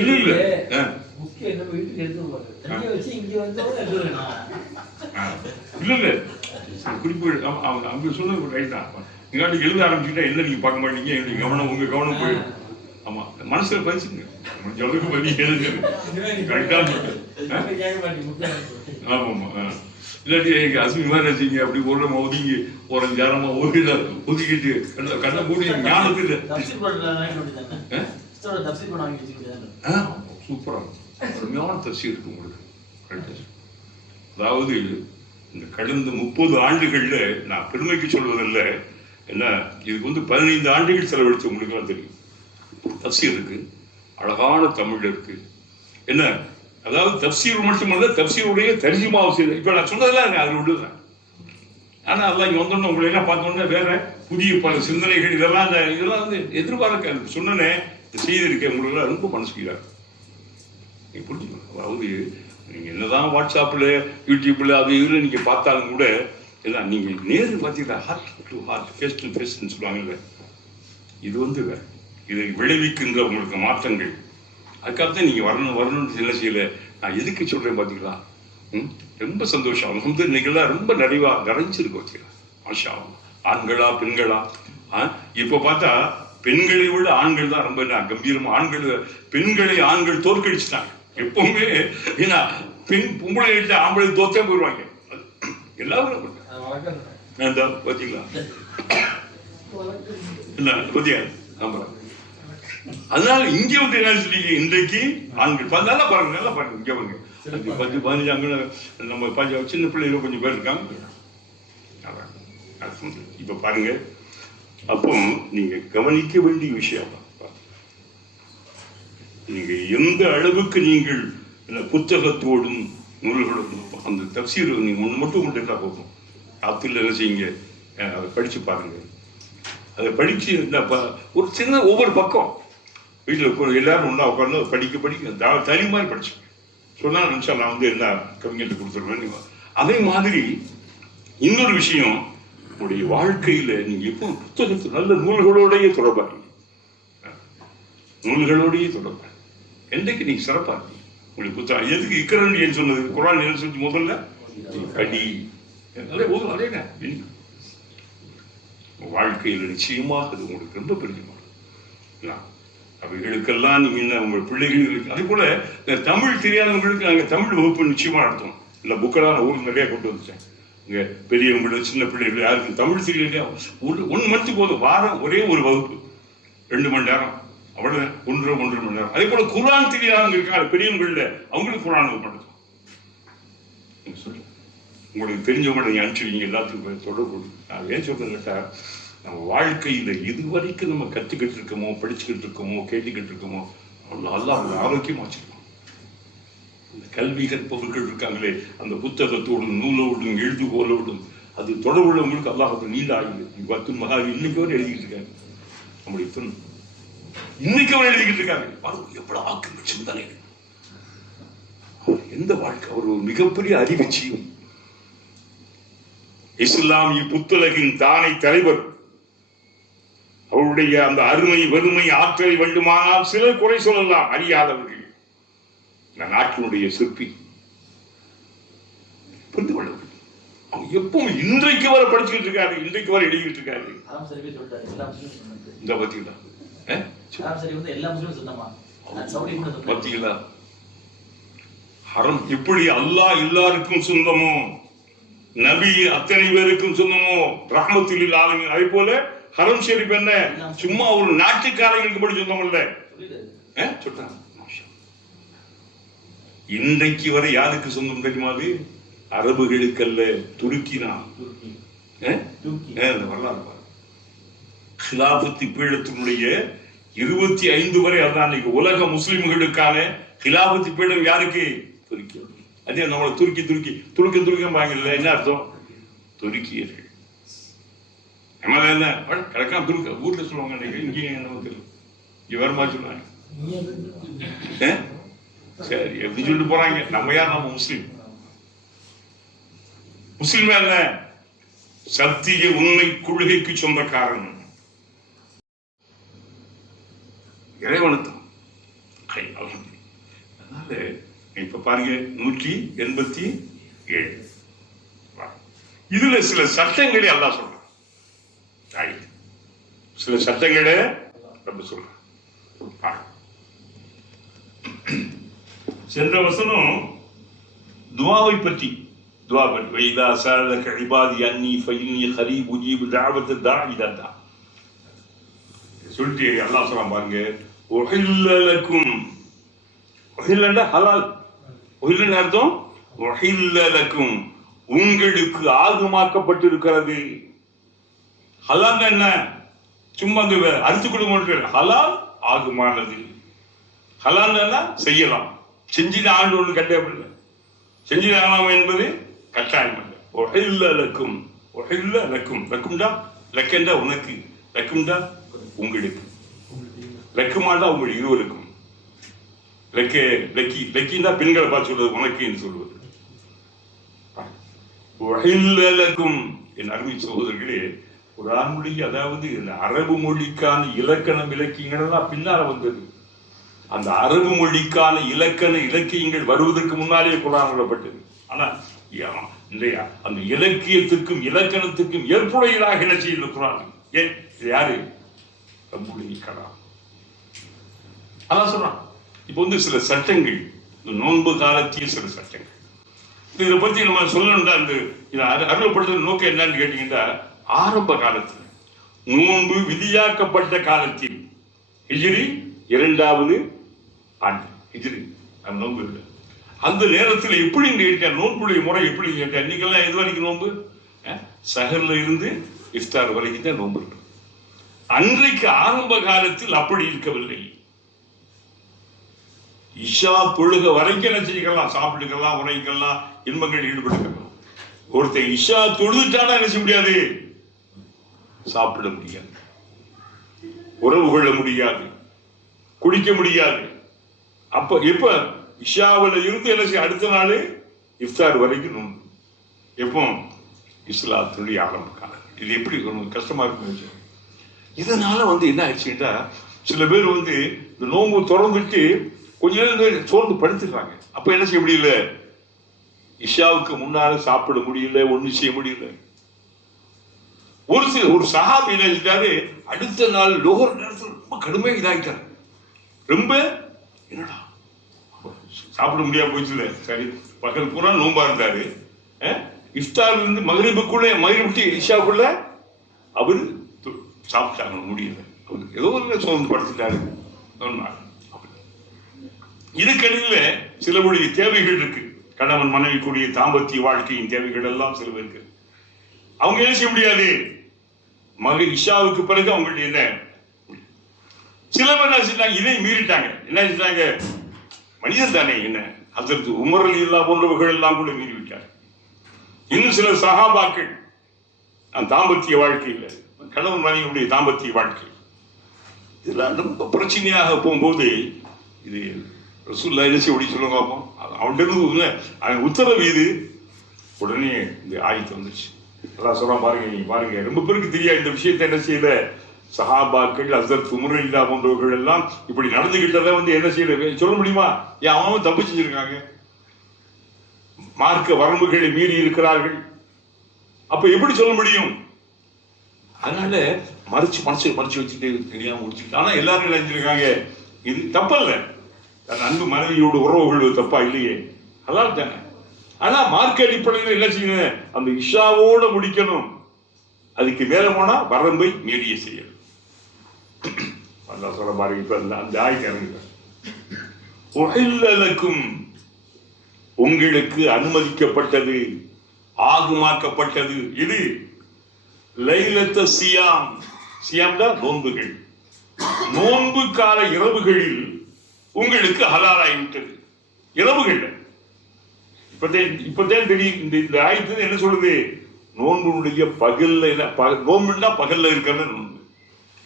இல்ல இல்ல இல்ல குறிப்பு அவங்க அவங்க சொன்னது ரைட் தான். நீங்க எழுத ஆரம்பிச்சுட்டா என்ன நீங்க பார்க்க மாட்டீங்க, என்னுடைய கவனம் உங்க கவனம் போயிடும். ஆமா, மனசுல பதிச்சுங்க, அளவுக்கு பதிவு எழுதுங்க. கரெக்டா ஆமாமா. இல்லாட்டி எனக்கு அசுமி மாதிரி வச்சுங்க, அப்படி ஒரு ஒதுங்கி ஒரு ஜாரமா ஒதுக்கிட்டு கண்ணை மூடி ஞானத்துல சூப்பரா அருமையான தப்சீர் இருக்கு உங்களுக்கு. அதாவது இந்த கடந்த 30 ஆண்டுகள்ல நான் பெருமைக்கு சொல்வதில்ல, என்ன இதுக்கு வந்து 15 ஆண்டுகள் செலவழிச்சு உங்களுக்கு எல்லாம் தெரியும். தப்சீர் இருக்கு, அழகான தமிழ் இருக்கு. என்ன அதாவது தப்சீர் மட்டுமல்ல, தப்சீருடைய தர்ஜுமாவும் செய்த இப்ப நான் சொன்னதெல்லாம் அதில் விடுவேன். ஆனா அதெல்லாம் இங்க வந்தோன்னு உங்களை எல்லாம் பார்த்தோன்னா வேற புதிய பல சிந்தனைகள் இதெல்லாம் வந்து எதிர்பார்க்க சொன்னனே செய்திருக்கேன். உங்களுக்கு ரொம்ப மனசுக்கிறார், நீ புரிஞ்சுக்கணும். அதாவது நீங்க என்னதான் வாட்ஸ்அப்ல யூடியூப்ல அது இதுல நீங்க பார்த்தாலும் கூட எல்லாம் நீங்க நேரு பார்த்தீங்கன்னா heart to heart, face to ஃபேஸ்ன்னு சொல்லுவாங்கல்ல, இது வந்து வேற இதை விளைவிக்கின்ற உங்களுக்கு மாற்றங்கள். அதுக்காகத்தான் நீங்க வரணும்னு என்ன செய்யல. நான் எதுக்கு சொல்றேன் பார்த்தீங்களா, ரொம்ப சந்தோஷம். அவங்க வந்து இன்னைக்கெல்லாம் ரொம்ப நிறைஞ்சிருக்கு வச்சுக்கலாம். மாஷா, ஆண்களா பெண்களா. இப்ப பார்த்தா பெண்களை விட ஆண்கள் தான் ரொம்ப கம்பீரமா. பெண்களை ஆண்கள் தோற்கடிச்சுட்டாங்க. எப்பவுமே ஏன்னா பொம்பளை எடுத்து ஆம்பளை தோத்தே போயிடுவாங்க எல்லாரும். பாத்தீங்களா என்ன பத்தியா நம்புறேன். அதனால இங்க வந்து என்ன சொல்லீங்க, இன்றைக்கு ஆண்கள் நல்லா பாருங்க, நல்லா பாருங்க. இங்க பாருங்க 10-15 அங்க நம்ம சின்ன பிள்ளைங்க கொஞ்சம் பேர் இருக்காங்க. இப்ப பாருங்க, அப்போ நீங்க கவனிக்க வேண்டிய விஷயம், நீங்க எந்த அளவுக்கு நீங்கள் புத்தகத்தோடும் நூல்களோடும் அந்த தப்சீர் நீங்க ஒன்று மட்டும் இருந்தா போதும். ராத்திரில என்ன செய்யுங்க, அதை படிச்சு பாருங்க. அதை படிச்சு ஒரு சின்ன ஒவ்வொரு பக்கம் வீட்டில் எல்லாரும் ஒன்றா உட்காந்து படிக்க தனி மாதிரி படிச்சு சொன்னா நினைச்சா நான் வந்து என்ன கவிஞர்கிட்ட கொடுத்துருவேன். அதே மாதிரி இன்னொரு விஷயம், உங்களுடைய வாழ்க்கையில நீங்க எப்போ புத்தகத்து நல்ல நூல்களோடையே தொடர்பாங்க, நூல்களோடையே தொடர்பாங்க. என்றைக்கு நீங்க சிறப்பா இருக்கீங்க உங்களுக்கு புத்தகம். எதுக்கு இக்கரன் ஏன்னு சொன்னது, குரான் என்ன சொல்லி முதல்ல படி அதே போதும். அதே வாழ்க்கையில் நிச்சயமாக அது உங்களுக்கு ரொம்ப பெருமா. அவைகளுக்கெல்லாம் நீங்க என்ன உங்கள் பிள்ளைகளுக்கு அதே போல தமிழ் தெரியாதவங்களுக்கு நாங்கள் தமிழ் வகுப்பு நிச்சயமா நடத்துவோம். இல்லை புக்கெல்லாம் நான் ஊருக்கு நிறைய கொண்டு வந்துட்டேன். இங்க பெரியவங்களுக்கு சின்ன பிள்ளைகள் யாருக்கு தமிழ் தெரியலையா, 1 மந்த்து போதும். வாரம் ஒரே ஒரு வகுப்பு 2 மணி நேரம், அவ்வளவு 1.5 மணி நேரம். அதே போல குர்ஆன் தெரியாதவங்க இருக்காங்க பெரியவங்கள்ல, அவங்களுக்கு குர்ஆன் வகுப்பு நடத்தும். சொல்ல உங்களுக்கு தெரிஞ்சவங்க நீங்கள் அனுப்பிச்சுவீங்க, எல்லாத்துக்கும் தொடர்பு. நான் ஏன் சொல்றேன்னு கேட்டால், நம்ம வாழ்க்கையில் இதுவரைக்கும் நம்ம கற்றுக்கிட்டு இருக்கோமோ, படிச்சுக்கிட்டு இருக்கோமோ, கேட்டுக்கிட்டு இருக்கோமோ, நல்லா அவங்க ஆரோக்கியமாக வச்சுருக்கோம். இந்த கல்வி கற்பவர்கள் இருக்காங்களே, அந்த புத்தகத்தோடும் நூலோடும் எழுதுகோலோடும் அது தொடர்புள்ளவங்களுக்கு அல்லாஹ் நீண்ட ஆயுள். பத்து மகாவி இன்னைக்கு வரை எழுதிக்கிட்டு இருக்காங்க. நம்முடைய பெண் இன்னைக்கு வரை எழுதிக்கிட்டு இருக்காங்க. எவ்வளவு ஆக்கம் சிந்தனை, எந்த வாழ்க்கை, அவர் ஒரு மிகப்பெரிய அறிவுச்சியும். இஸ்லாமிய புத்தலகின் தானை தலைவர். அவருடைய அந்த அருமை வறுமை ஆற்றலை வேண்டுமானால் சிலர் குறை சொல்லலாம், அறியாதவர்கள். இந்த நாட்டினுடைய சிற்பி புரிந்து கொள்ள வேண்டும். அவங்க எப்பவும் இன்றைக்கு வரை படிச்சுக்கிட்டு இருக்காரு, இன்றைக்கு வரை எழுதிக்கிட்டு இருக்காரு. இந்த பத்திகளா பத்திகளா ஹரம் எப்படி அல்லாஹ் எல்லாருக்கும் சொந்தமோ, நபி அத்தனை பேருக்கும் சொந்தமோ, ரஹ்மத்துல் ஆலமீன். அதே போல ஹரம் ஷெரீப் என்ன சும்மா ஒரு நாட்டுக்காரங்களுக்கு படி சொந்தம் இல்ல. சொல்றாங்க இன்றைக்கு வரை யாருக்கு சொந்தம் தெரியுமா? அது அரபுகளுக்கு அல்ல, துருக்கினா. வரலாறு ஹிலாபத்தி பீடத்தினுடைய 25 வரை அதான் உலக முஸ்லிம்களுக்கான ஹிலாபத்தி பீடம் யாருக்கு? துருக்கி. அதே நம்மளை துருக்கி துருக்கி துருக்கி துருக்கம் வாங்கல, என்ன அர்த்தம்? துருக்கியர்கள். நம்ம என்ன கிடக்காம துருக்க ஊர்ல சொல்லுவாங்க, இங்கே இங்க வருமா சொல்லுவாங்க. சரி எப்படி சொல்லிட்டு போறாங்க. நம்ம யார்? நம்ம முஸ்லிம். முஸ்லிம் என்ன? சத்திய உண்மை கொள்கைக்கு சொந்தக்காரன், இறைவனுத்தான். அதனால இப்ப பாருங்க 187 இதுல சில சட்டங்களை அல்லாஹ் சொல்றான். சில சட்டங்களை ரொம்ப சொல்றான். சென்ற வசனம் துஆவை பற்றி. துஆ பற்றி வைதா ஸஅலக இபாதி அன்னி ஃபஇன்னி கரீப் உஜீபு தஅவத தாஇ இதா தஆ சொல்லிட்டு அல்லாஹ் சொல்றான் பாருங்க. உஹில்ல லக்கும், உஹில்லன்னா ஹலால். உஹில்லுன்னு அர்த்தம் உஹில்ல லக்கும், உங்களுக்கு ஆகுமாக்கப்பட்டிருக்கிறது. ஹலால் என்ன? சும்மா அரிசி கொடுக்க. ஹலால் ஆகுமானது. ஹலால் செய்யலாம், செஞ்சிட ஆண்டு ஒன்று கட்டாயம், செஞ்சிட ஆகலாம் என்பது கட்டாயம் இல்லை. உஹில்ல லக்கும், உஹில்ல லக்கும். லக்கும்டா லக்கண்டா உனக்கு, லக்கும்டா உங்களுக்கு, லக்குமாண்டா உங்கள் இருவருக்கும். லக்கே லக்கி, லக்கின்னா பெண்களை பார்த்து சொல்றது உனக்குன்னு சொல்வது. உஹில்ல லக்கும். என் அருமை சகோதரர்களே, ஒரு ஆண்மொழி, அதாவது இந்த அரபு மொழிக்கான இலக்கணம் இலக்கியங்கள் எல்லாம் பின்னால வந்தது. அந்த அரபு மொழிக்கான இலக்கண இலக்கியங்கள் வருவதற்கு முன்னாலே குர்ஆன் சொல்லப்பட்டது. ஆனா இல்லையா, அந்த இலக்கியத்துக்கும் இலக்கணத்துக்கும் ஏற்புடையதாக என்ன செய்யல குர்ஆன். ஏன் யாரு? ரப்புல் கலாம். அதான் சொல்றான். இப்ப சில சட்டங்கள், நோன்பு காலத்தில் சில சட்டங்கள், இதை பத்தி நம்ம சொல்லணும்டா. இந்த அருளப்படுத்த நோக்கம் என்னன்னு கேட்டீங்கன்னா, ஆரம்ப காலத்தில் நோன்பு விதியாக்கப்பட்ட காலத்தில் ஹிஜ்ரி 2வது ஆண்டு, ஹிஜ்ரி அந்த நோன்பு இல்லை. அந்த நேரத்தில் எப்படி கேட்டேன், நோன்புடைய முறை எப்படி கேட்டேன். இன்னைக்கெல்லாம் எது வரைக்கும் நோன்பு? சஹர்ல இருந்து இஃப்தார் வரைக்கும் தான் நோன்பு இருக்கு. அன்றைக்கு ஆரம்ப காலத்தில் அப்படி இருக்கவில்லை. இஷா தொழுக வரைக்கும் என்ன செய்யலாம்? சாப்பிட்டுக்கலாம், உரைக்கலாம், இன்பங்கள் ஈடுபட்டுக்கலாம். ஒருத்தன் இஷா தொழுதுட்டானா என்ன செய்ய முடியாது? சாப்பிட முடியாது, உறவு கொள்ள முடியாது, குடிக்க முடியாது. அப்ப எப்ப இஷாவில் இருந்து என்ன செய்ய? அடுத்த நாள் இஃப்தார் வரைக்கும் நோன்பு. எப்போ? இஸ்லாத்துடைய ஆரம்ப காலம். இது எப்படி கஷ்டமா இருக்கும். இதனால என்ன ஆயிடுச்சுட்டா, சில பேர் இந்த நோன்பு திறந்துட்டு கொஞ்ச நேரம் சோர்ந்து படுத்துக்கிறாங்க. அப்ப என்ன செய்ய முடியல? இஷாவுக்கு முன்னால சாப்பிட முடியல, ஒண்ணு செய்ய முடியல. ஒரு சஹாபி என்ன செஞ்சாரு, அடுத்த நாள் லோகர் நேரத்தில் ரொம்ப கடுமையாக இதாகிட்டார். ரொம்ப என்னடா சாப்பிட முடியாம போச்சுல. சரி, பகல் பூரா நோன்பா இருந்தாரு. இஃப்தார்ல இருந்து மகரிபுக்குள்ள, மகரிபு இஷாவுக்குள்ள அவரு சாப்பிட்டாங்க, முடியல. அவரு ஏதோ ஒரு சோர்ந்து படுத்துட்டாரு. இதுக்கடையில சிலருடைய தேவைகள் இருக்கு, கணவன் மனைவிக்குரிய தாம்பத்திய வாழ்க்கையின் தேவைகள் எல்லாம் சில பேருக்கு அவங்க என்ன செய்ய முடியாது. மகன் இஷாவுக்கு பிறகு அவங்களுடைய என்ன சில பேர் என்ன செஞ்சாங்க, இதை மீறிட்டாங்க. என்ன செஞ்சாங்க, மனிதன் தானே என்ன அதற்கு உமர் இல்லா போன்றவர்கள் எல்லாம் கூட மீறிவிட்டார். இன்னும் சில சஹாபாக்கள் தாம்பத்திய வாழ்க்கையில் கணவன் மனைவியுடைய தாம்பத்திய வாழ்க்கை இதெல்லாம் ரொம்ப பிரச்சனையாக போகும்போது இது ரசூலுல்லாஹி என்ன செய்ய சொல்லுங்க பார்ப்போம். அவன்கிட்ட அவன் உத்தரவு இது. உடனே இந்த ஆயத்து வந்துச்சு. எல்லாம் சொல்றான் பாருங்க, நீங்க பாருங்க, ரொம்ப பேருக்கு தெரியாது இந்த விஷயத்தை. என்ன செய்யல சஹாபாக்கள் ஹஸரத் உமர் இல்லா போன்றவர்கள் எல்லாம் இப்படி நடந்துகிட்டத என்ன செய்யல சொல்ல முடியுமா? ஏன் அவன் தப்பு செஞ்சிருக்காங்க, மார்க்க வரம்புகளை மீறி இருக்கிறார்கள், அப்ப எப்படி சொல்ல முடியும்? அதனால மறைச்சு வச்சுட்டு தெரியாம முடிச்சுட்டு. ஆனா எல்லாரும் நினைச்சிருக்காங்க இது தப்பல்ல, அன்பு மனைவியோட உறவுகள் தப்பா இல்லையே, அதான் தானே. ஆனா மார்க்க அடிப்படையில் என்ன செய்யணும், அந்த இஷாவோட முடிக்கணும். அதுக்கு மேல போனா வரம்பை மீறிய செய்யணும். சொல்ல பாருங்க, இப்ப அந்த ஆயத்தை இறங்குங்க. உங்களுக்கு அனுமதிக்கப்பட்டது, ஆகுமாக்கப்பட்டது இது லைலத்த சியாம். சியாம் தான் நோன்புகள். நோன்பு கால இரவுகளில் உங்களுக்கு ஹலாலாகிவிட்டது. இரவுகள் இப்பதான் தெரியும். இந்த ஆயத்து என்ன சொல்லுது, நோன்புடைய பகல்ல, நோன்புன்னா பகல்ல இருக்கிறது நோன்பு.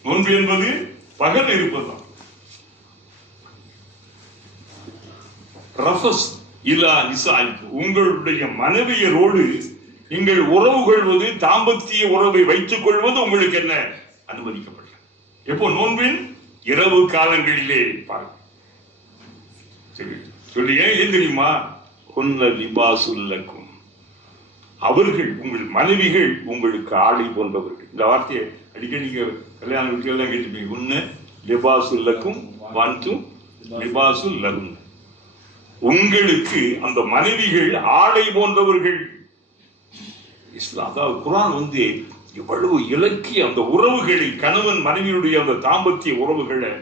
நோன்பு என்பது பகல் இருப்பதுதான். ரஃபஸ் இலா நிசாயிக்கும், உங்களுடைய மனைவியரோடு நீங்கள் உறவு கொள்வது, தாம்பத்திய உறவை வைத்துக் கொள்வது உங்களுக்கு என்ன அனுமதிக்கப்பட்டது. எப்போ? நோன்பின் இரவு காலங்களிலே. சொல்லி ஏன் தெரியுமா, லிபாசுல்லக்கும், அவர்கள் உங்கள் மனைவிகள் உங்களுக்கு ஆடை போன்றவர்கள். இந்த வார்த்தையை அடிக்கடி நீங்க கல்யாண வீட்டுல கேட்டுப்பீங்க. உன்ன லிபாசுல்லக்கும் வான்தும் லிபாசுல் லகும், உங்களுக்கு அந்த மனைவிகள் ஆடை போன்றவர்கள். இஸ்லாம் அதாவது குர்ஆன் எவ்வளவு இலக்கிய அந்த உறவுகளை, கணவன் மனைவியுடைய அந்த தாம்பத்திய உறவுகளை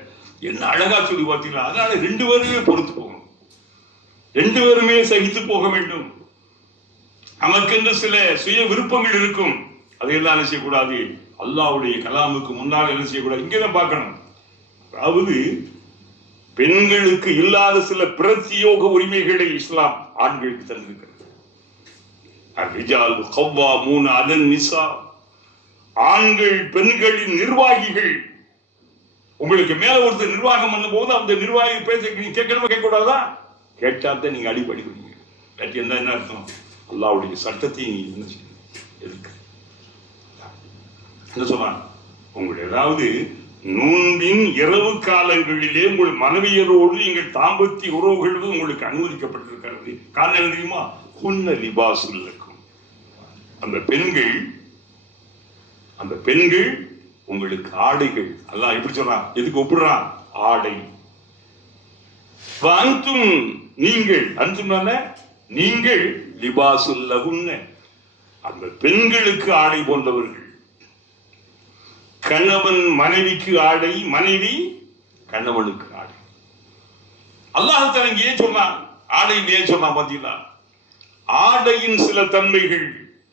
என்ன அழகா சொல்லி பார்த்தீங்களா. அதனால ரெண்டு பேருமே பொறுத்து போகணும், ரெண்டு பேருமே சகித்து போக வேண்டும். நமக்கென்று சில சுய விருப்பங்கள் இருக்கும், அதையெல்லாம் என்ன செய்யக்கூடாது, அல்லாஹ்வுடைய கலாமுக்கு முன்னால் என்ன செய்யக்கூடாது, இங்கதான் பார்க்கணும். அதாவது பெண்களுக்கு இல்லாத சில பிரத்யோக உரிமைகளை இஸ்லாம் ஆண்களுக்கு தந்திருக்கிறது. ஆண்கள் பெண்களின் நிர்வாகிகள். உங்களுக்கு மேல ஒருத்தர் நிர்வாகம் பண்ண போது அந்த நிர்வாகி பேச கேட்கணுமா கேட்க கூடாதா? கேட்டாத்தான் நீங்க அடிப்படி பண்ணீங்க. என்ன அர்த்தம், அல்லாஹ்வுடைய சட்டத்தை என்ன சொன்னான், உங்களுடைய அதாவது நோன்பின் இரவு காலங்களிலே உங்கள் மனைவியரோடு நீங்கள் தாம்பத்திய உறவுகள் உங்களுக்கு அனுமதிக்கப்பட்டிருக்கிறது. காரணம் என்ன தெரியுமா, குன்ன லிபாசுல்லக்கும், அந்த பெண்கள் உங்களுக்கு ஆடைகள். அல்லாஹ் எப்படி சொல்றான், எதுக்கு ஒப்பிடுறான், ஆடை. வாந்தும் நீங்கள், நீங்கள் லிபாசுல்லகுன்ன, அந்த பெண்களுக்கு ஆடை போன்றவர்கள். கணவன் மனைவிக்கு ஆடை, மனைவி கணவனுக்கு ஆடை. அல்லாஹ் தஆலா ஏன் சொன்னான், ஆடை ஏன் சொன்னான் பாத்தீங்களா? ஆடையின் சில தன்மைகள்.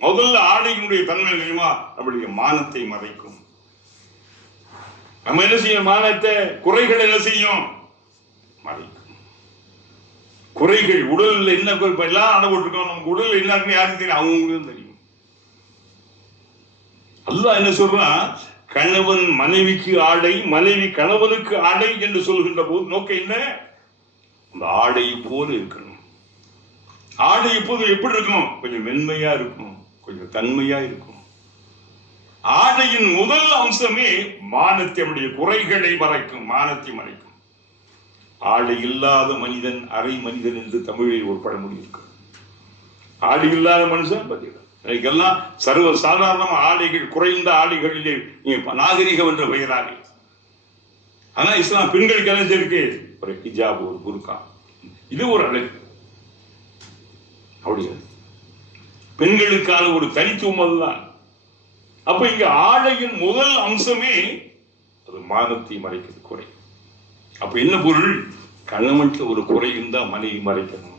முதல்ல ஆடையினுடைய தன்மை தெரியுமா, நம்முடைய மானத்தை மறைக்கும். நம்ம என்ன செய்யும், மானத்தை, குறைகள் என்ன செய்யும், மறைக்கும். குறைகள் உடல்ல என்ன எல்லாம் அனுபவிச்சிருக்கோம், நமக்கு உடல் என்ன யாருக்கு தெரியும், அவங்களுக்கும் தெரியும். அல்லாஹ் என்ன சொல்றான், கணவன் மனைவிக்கு ஆடை, மனைவி கணவனுக்கு ஆடை என்று சொல்கின்ற போது நோக்கம் என்ன, அந்த ஆடையை போல இருக்கணும். ஆடை எப்போது எப்படி இருக்கும், கொஞ்சம் மென்மையா இருக்கும், கொஞ்சம் தன்மையா இருக்கும். ஆடையின் முதல் அம்சமே மானத்தினுடைய குறைகளை மறைக்கும், மானத்தை மறைக்கும். ஆடை இல்லாத மனிதன் அரை மனிதன் என்று தமிழில் ஒரு பழமொழி இருக்கு. ஆடை இல்லாத மனுஷன் பார்த்தீங்கன்னா எல்லாம் சர்வ சாதாரண ஆடைகள், குறைந்த ஆடைகளிலே நாகரிகம் என்ற பெயராக. ஆனா இஸ்லாம் பெண்களுக்கு என்ன இருக்கு, ஒரு ஹிஜாப், ஒரு புர்கா, இது ஒரு அழகு. அப்படியா, பெண்களுக்கான ஒரு தனித்துவம் அதுதான். அப்ப இங்க ஆடையின் முதல் அம்சமே அது மானத்தை மறைக்கிறது, குறை. அப்ப என்ன பொருள், கணவன்ல ஒரு குறை இருந்தா மனைவி மறைக்கணும்.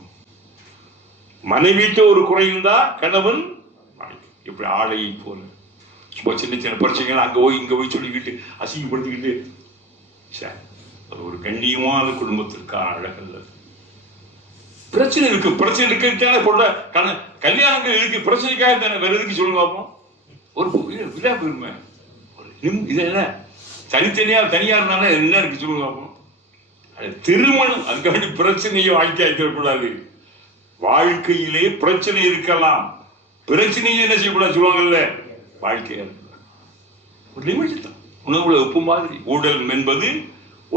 மனைவிட்டு ஒரு குறை இருந்தா கணவன் இப்படி ஆடையை போல சும்மா சின்ன சின்ன பிரச்சனைகள் அங்க போய் இங்க போய் சொல்லிக்கிட்டு அசிங்கப்படுத்திக்கிட்டு அது ஒரு கண்ணியமான குடும்பத்திற்கான அழகல்ல. பிரச்சனை இருக்கு, பிரச்சனை இருக்கிறதுக்கான கொண்ட கல்யாணங்கள் இருக்கு, பிரச்சனைக்காக தானே, வேற எதுக்கு சொல்லுவாங்க? ஒரு விழா பெருமை இது என்ன தனியா இருந்தாலும் என்ன இருக்கு சொல்லுவாங்க? திருமணம் அதுக்காண்டி பிரச்சனையை வாழ்க்கை ஆக்கிடக்கூடாது. வாழ்க்கையிலே பிரச்சனை இருக்கலாம், பிரச்சனையை என்ன செய்யக்கூடாது சொல்லுவாங்கல்ல, வாழ்க்கையா ஒரு லிமிட் தான். உணவுல உப்பு மாதிரி ஊடல் என்பது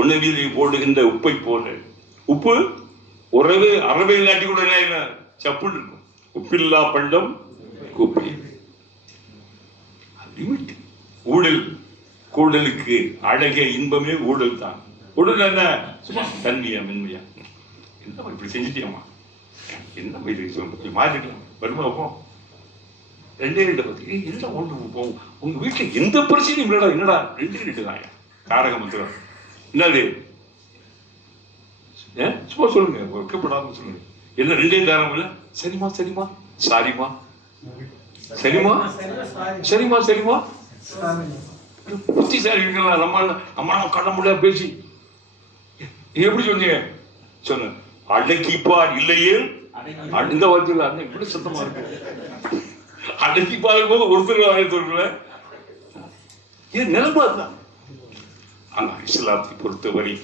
உணவிலே போடுகின்ற உப்பை போல. உப்பு உறவு அறவை நாட்டி கூட என்ன சப்புன்னு இருக்கும். உப்பில்லா பண்டம் குப்பை. லிமிட். ஊழல் கூடலுக்கு அழகே இன்பமே ஊழல் தான். ஊழல் என்ன சும்மா தன்மையா மென்மையா என்ன இப்படி செஞ்சுட்டியம்மா என்ன இது மாறிக்கலாம் வருமா போ 2 பத்தி என்ன ஒன்று போகும். உங்க வீட்டுல எந்த பிரச்சனையும் இல்லடா, என்னடா 2 தான் காரக மந்திரம் என்னது சும்மா சொல்லுங்க, வைக்கப்படாம சொல்லுங்க. என்ன 2 காரணம் இல்ல? சரிமா சரிமா சாரிமா சரிமா சரிமா சரிமா புத்திசாலி இருக்கலாம். நம்ம கண்ண முடியாது பேசி எப்படி சொன்னீங்க? சொன்ன அடக்கிப்பார் இல்லையே இந்த வார்த்தையில அண்ணன் இப்படி சத்தமா இருக்கு. அடக்கிப்பார் போது ஒருத்தர் ஆயிரத்தோர்கள ஏன் நிலைமை தான். ஆனா இஸ்லாத்தை பொறுத்தவரை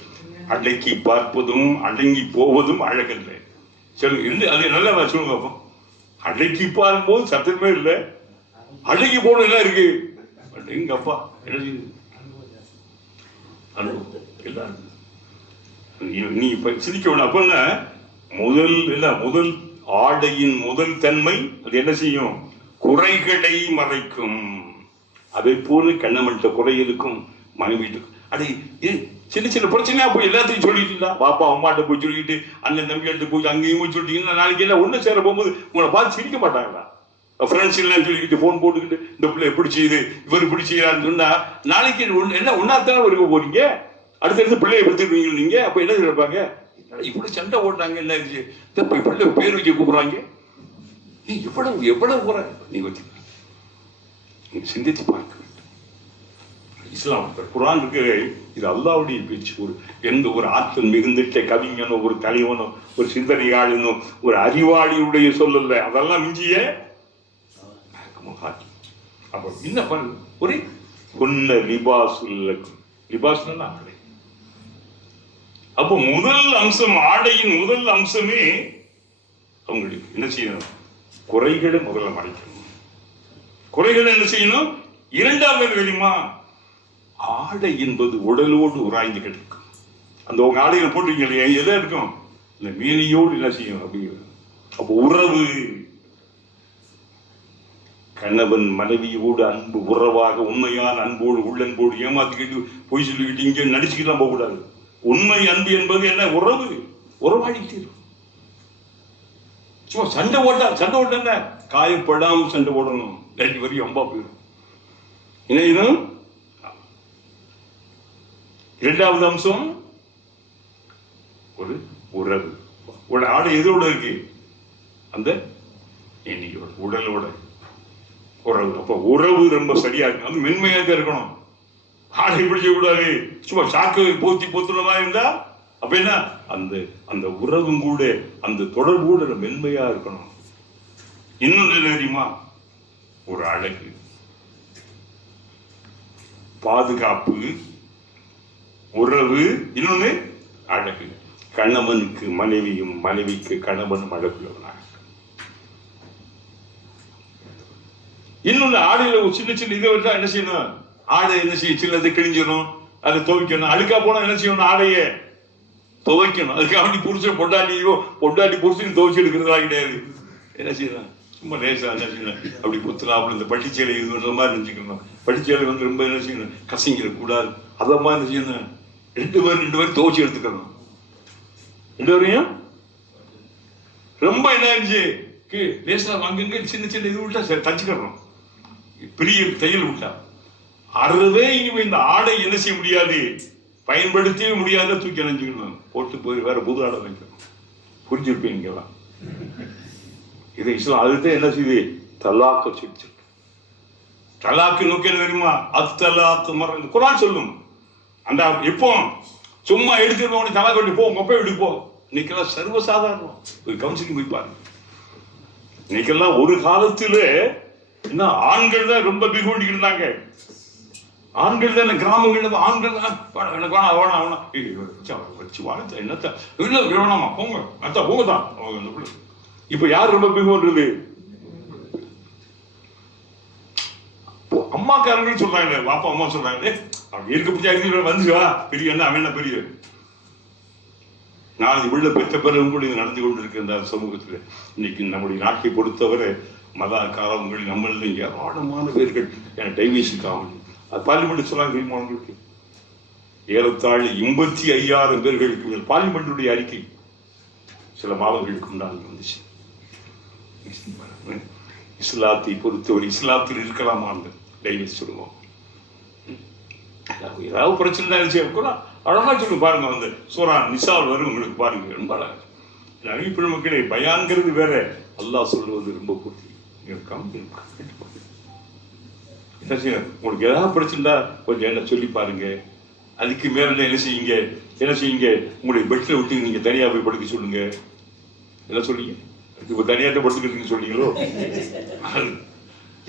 அடக்கி பார்ப்பதும் அடங்கி போவதும் அழகல்ல. சொல்லுங்க அது நல்லா சொல்லுங்க. அப்போ அடக்கி பார்க்கும் போது சத்தமே இல்லை, அடக்கி போன என்ன இருக்கு? எங்க அப்பா நீ இப்ப சிரிக்க வேணும். அப்ப முதல் ஆடையின் முதல் தன்மை அது என்ன செய்யும்? குறைகளை மறைக்கும். அதை போல கண்ணமட்ட குறை இருக்கும் மனைவிட்டு. அது சின்ன சின்ன பிரச்சனையா போய் எல்லாத்தையும் சொல்லிட்டு பாப்பா அம்மாட்ட போய் சொல்லிட்டு அண்ணன் தம்பிகிட்ட போய் அங்கேயும் போய் சொல்லிட்டீங்கன்னா நாளைக்கு எல்லாம் ஒண்ணு சேர போகும்போது உங்களை பார்த்து சிரிக்க மாட்டாங்களா? ஃப்ரெண்ட்ஸ் எல்லாம் சொல்லிக்கிட்டு போன் போட்டுக்கிட்டு இந்த பிள்ளை எப்படி செய்யுது இவர் இப்படி செய்யறான்னு சொன்னா நாளைக்கு என்ன ஒன்னாத்தானே இருக்க போறீங்க. அடுத்தடுத்து பிள்ளைய படுத்துருவீங்க நீங்க. அப்ப என்ன கேட்பாங்க? இப்படி சண்டை ஓட்டாங்க, என்ன பிள்ளை பேர் வைக்க கூப்பிடுறாங்க. எவ்வளவு எவ்வளவு குறை நீ வச்சு சிந்தித்து பார்க்க வேண்டும். இஸ்லாம் குர்ஆன் இருக்கு, இது அல்லாஹ்வுடைய பேச்சு. எந்த ஒரு ஆற்றல் மிகுந்துட்ட கவிஞனோ ஒரு தலைவனோ ஒரு சிந்தனையாளனோ ஒரு அறிவாளியுடைய சொல்லல. அதெல்லாம் மிஞ்சிய அப்ப என்ன பண்ணு ஒரு பொன்ன லிபாசுல்லா ஆடை. அப்போ முதல் அம்சம், ஆடையின் முதல் அம்சமே அவங்களுக்கு என்ன செய்யணும்? குறைகளை முதல்ல மறைக்கணும். குறைகளை என்ன செய்யணும்? இரண்டாவது தெரியுமா? ஆடை என்பது உடலோடு உராய்ந்து கிடக்கும். அந்த உங்க ஆடையில போட்டுருக்கீங்க எதா இருக்கும்? இந்த மீனியோடு என்ன செய்யும் அப்படிங்கிறது. அப்போ உறவு, கணவன் மனைவியோடு அன்பு உறவாக உண்மையான அன்போடு உள்ளன்போடு ஏமாத்திக்கிட்டு போய் சொல்லிக்கிட்டு இங்க நடிச்சுக்கிட்டு போக கூடாது. உண்மை அன்பு என்பது என்ன? உறவு. உறவாடிக்கிட்டு இருக்கும். சும்மா சண்டை ஓட்ட என்ன காயப்படாம சண்டை ஓடணும். வரையும் அம்பா போயிடும். என்ன? இரண்டாவது அம்சம் ஒரு உறவு. ஆடை எதோட இருக்கு? அந்த எண்ணியோட உடலோட உறவு. அப்ப உறவு ரொம்ப சரியா இருக்கு, அது மென்மையாக இருக்கணும். ஆடை பிடிக்க கூடாது. சும்மா சாக்கு போத்துனதா இருந்தா அப்ப என்ன? அந்த அந்த உறவும் கூட அந்த தொடர்பு கூட மென்மையா இருக்கணும். இன்னொன்று தெரியுமா? ஒரு அழகு, பாதுகாப்பு, உறவு, இன்னொன்னு அழகு. கணவனுக்கு மனைவியும் மனைவிக்கு கணவனும் அழகுள்ளவனாக. இன்னொன்னு ஆடையில சின்ன சின்ன இதை வச்சா என்ன செய்யணும்? ஆடை என்ன செய்யும்? சின்னது கிழிஞ்சிடும், அதை துவைக்கணும். அழுக்கா போனா என்ன செய்யணும்? ஆடைய துவைக்கணும். அதுக்காக புருஷன் பொண்டாட்டி புருஷன் துவைச்சு எடுக்கிறதா கிடையாது. என்ன செய்யணும்? சும்மா லேசா என்ன செய்யணும்? அப்படி குத்துலாம். இந்த பட்டிச்சேலை இது மாதிரி நினைச்சுக்கணும். பட்டிச்சேலை ரொம்ப என்ன செய்யணும்? கசங்கிட கூடாது. அத மாதிரி என்ன செய்யணும்? ரெண்டு பேரும் துவைச்சு எடுத்துக்கணும். 2 பேரையும் ரொம்ப என்ன இருந்துச்சு? லேசா அங்கங்க சின்ன சின்ன இது விட்டா தச்சுக்கிறோம். பெரிய தையல் விட்டா அறவே இனிமே இந்த ஆடை என்ன செய்ய முடியாது, பயன்படுத்தவே முடியாத தூக்கி நினைச்சுக்கணும். போட்டு போய் வேற புது ஆடை வைக்கணும். புரிஞ்சிருப்பீங்கலாம். இது இஸ்லாம் அதுதான் என்ன செய்யுது, தலாக்க சொல்லி. தலாக்கு நோக்கி என்ன தெரியுமா, அத்தலாக்கு மர குர்ஆன் சொல்லும். அந்த எப்போ சும்மா எடுத்துட்டு தலா கொண்டு போ, உங்க போய் வீட்டுக்கு போ. இன்னைக்கெல்லாம் சர்வசாதாரணம். ஒரு கவுன்சிலிங் போய் பாருங்க. இன்னைக்கெல்லாம் ஒரு காலத்துல என்ன ஆண்கள் தான் ரொம்ப பிகுண்டிக்கிட்டு இருந்தாங்க. ஆண்கள் தான் கிராமங்கள்ல ஆண்கள் தான் எனக்கு வேணாம் வச்சு வாழ்த்த என்னத்த இல்லை வேணாமா போங்க அத்தா போங்க தான். இப்ப யார் ரொம்ப பிகுன்றது? அம்மாக்காரங்க சொல்றாங்க, பாப்பா அம்மா சொல்றாங்க, அவங்க இருக்க பிடிச்சா வந்துவா பெரிய என்ன அவன் என்ன பெரிய. நான் உள்ள பெற்ற பிறகு கூட இது நடந்து கொண்டிருக்கின்ற சமூகத்தில் இன்னைக்கு நம்முடைய நாட்டை பொறுத்தவரை மதக்காரவங்கள் நம்மள ஏராளமான பேர்கள் டைவர்ஸுக்காக அது பார்லிமெண்ட் சொல்லாங்க தெரியுமா உங்களுக்கு? ஏறத்தாழ 85,000 பேர்களுக்கு பார்லிமெண்டுடைய அறிக்கை சில மாதங்களுக்கு முன்னால் வந்துச்சு. இஸ்லாத்தை பொறுத்தவரை இஸ்லாத்தில் இருக்கலாமா அந்த டைவர்ஸ் சொல்லுவோம். ஏதாவது பிரச்சனை தான் இருந்துச்சு அழகா சொல்லு பாருங்க. அந்த சூரா நிசால் வரும் உங்களுக்கு பாருங்க, ரொம்ப அழகா. அறிவிப்பு மக்களே, பயான்கிறது வேற, அல்லாஹ் சொல்லுவது ரொம்ப பூர்த்தி. என்ன செய்ய உங்களுக்கு ஏதாவது பிரச்சனை கொஞ்சம் என்ன சொல்லி பாருங்க. அதுக்கு மேல என்ன செய்யுங்க உங்களுடைய பெட்ல விட்டு நீங்க தனியா போய் படுக்க சொல்லுங்க. என்ன சொல்றீங்க? இப்ப தனியாட்ட படுத்துக்கிறீங்க சொன்னீங்களோ?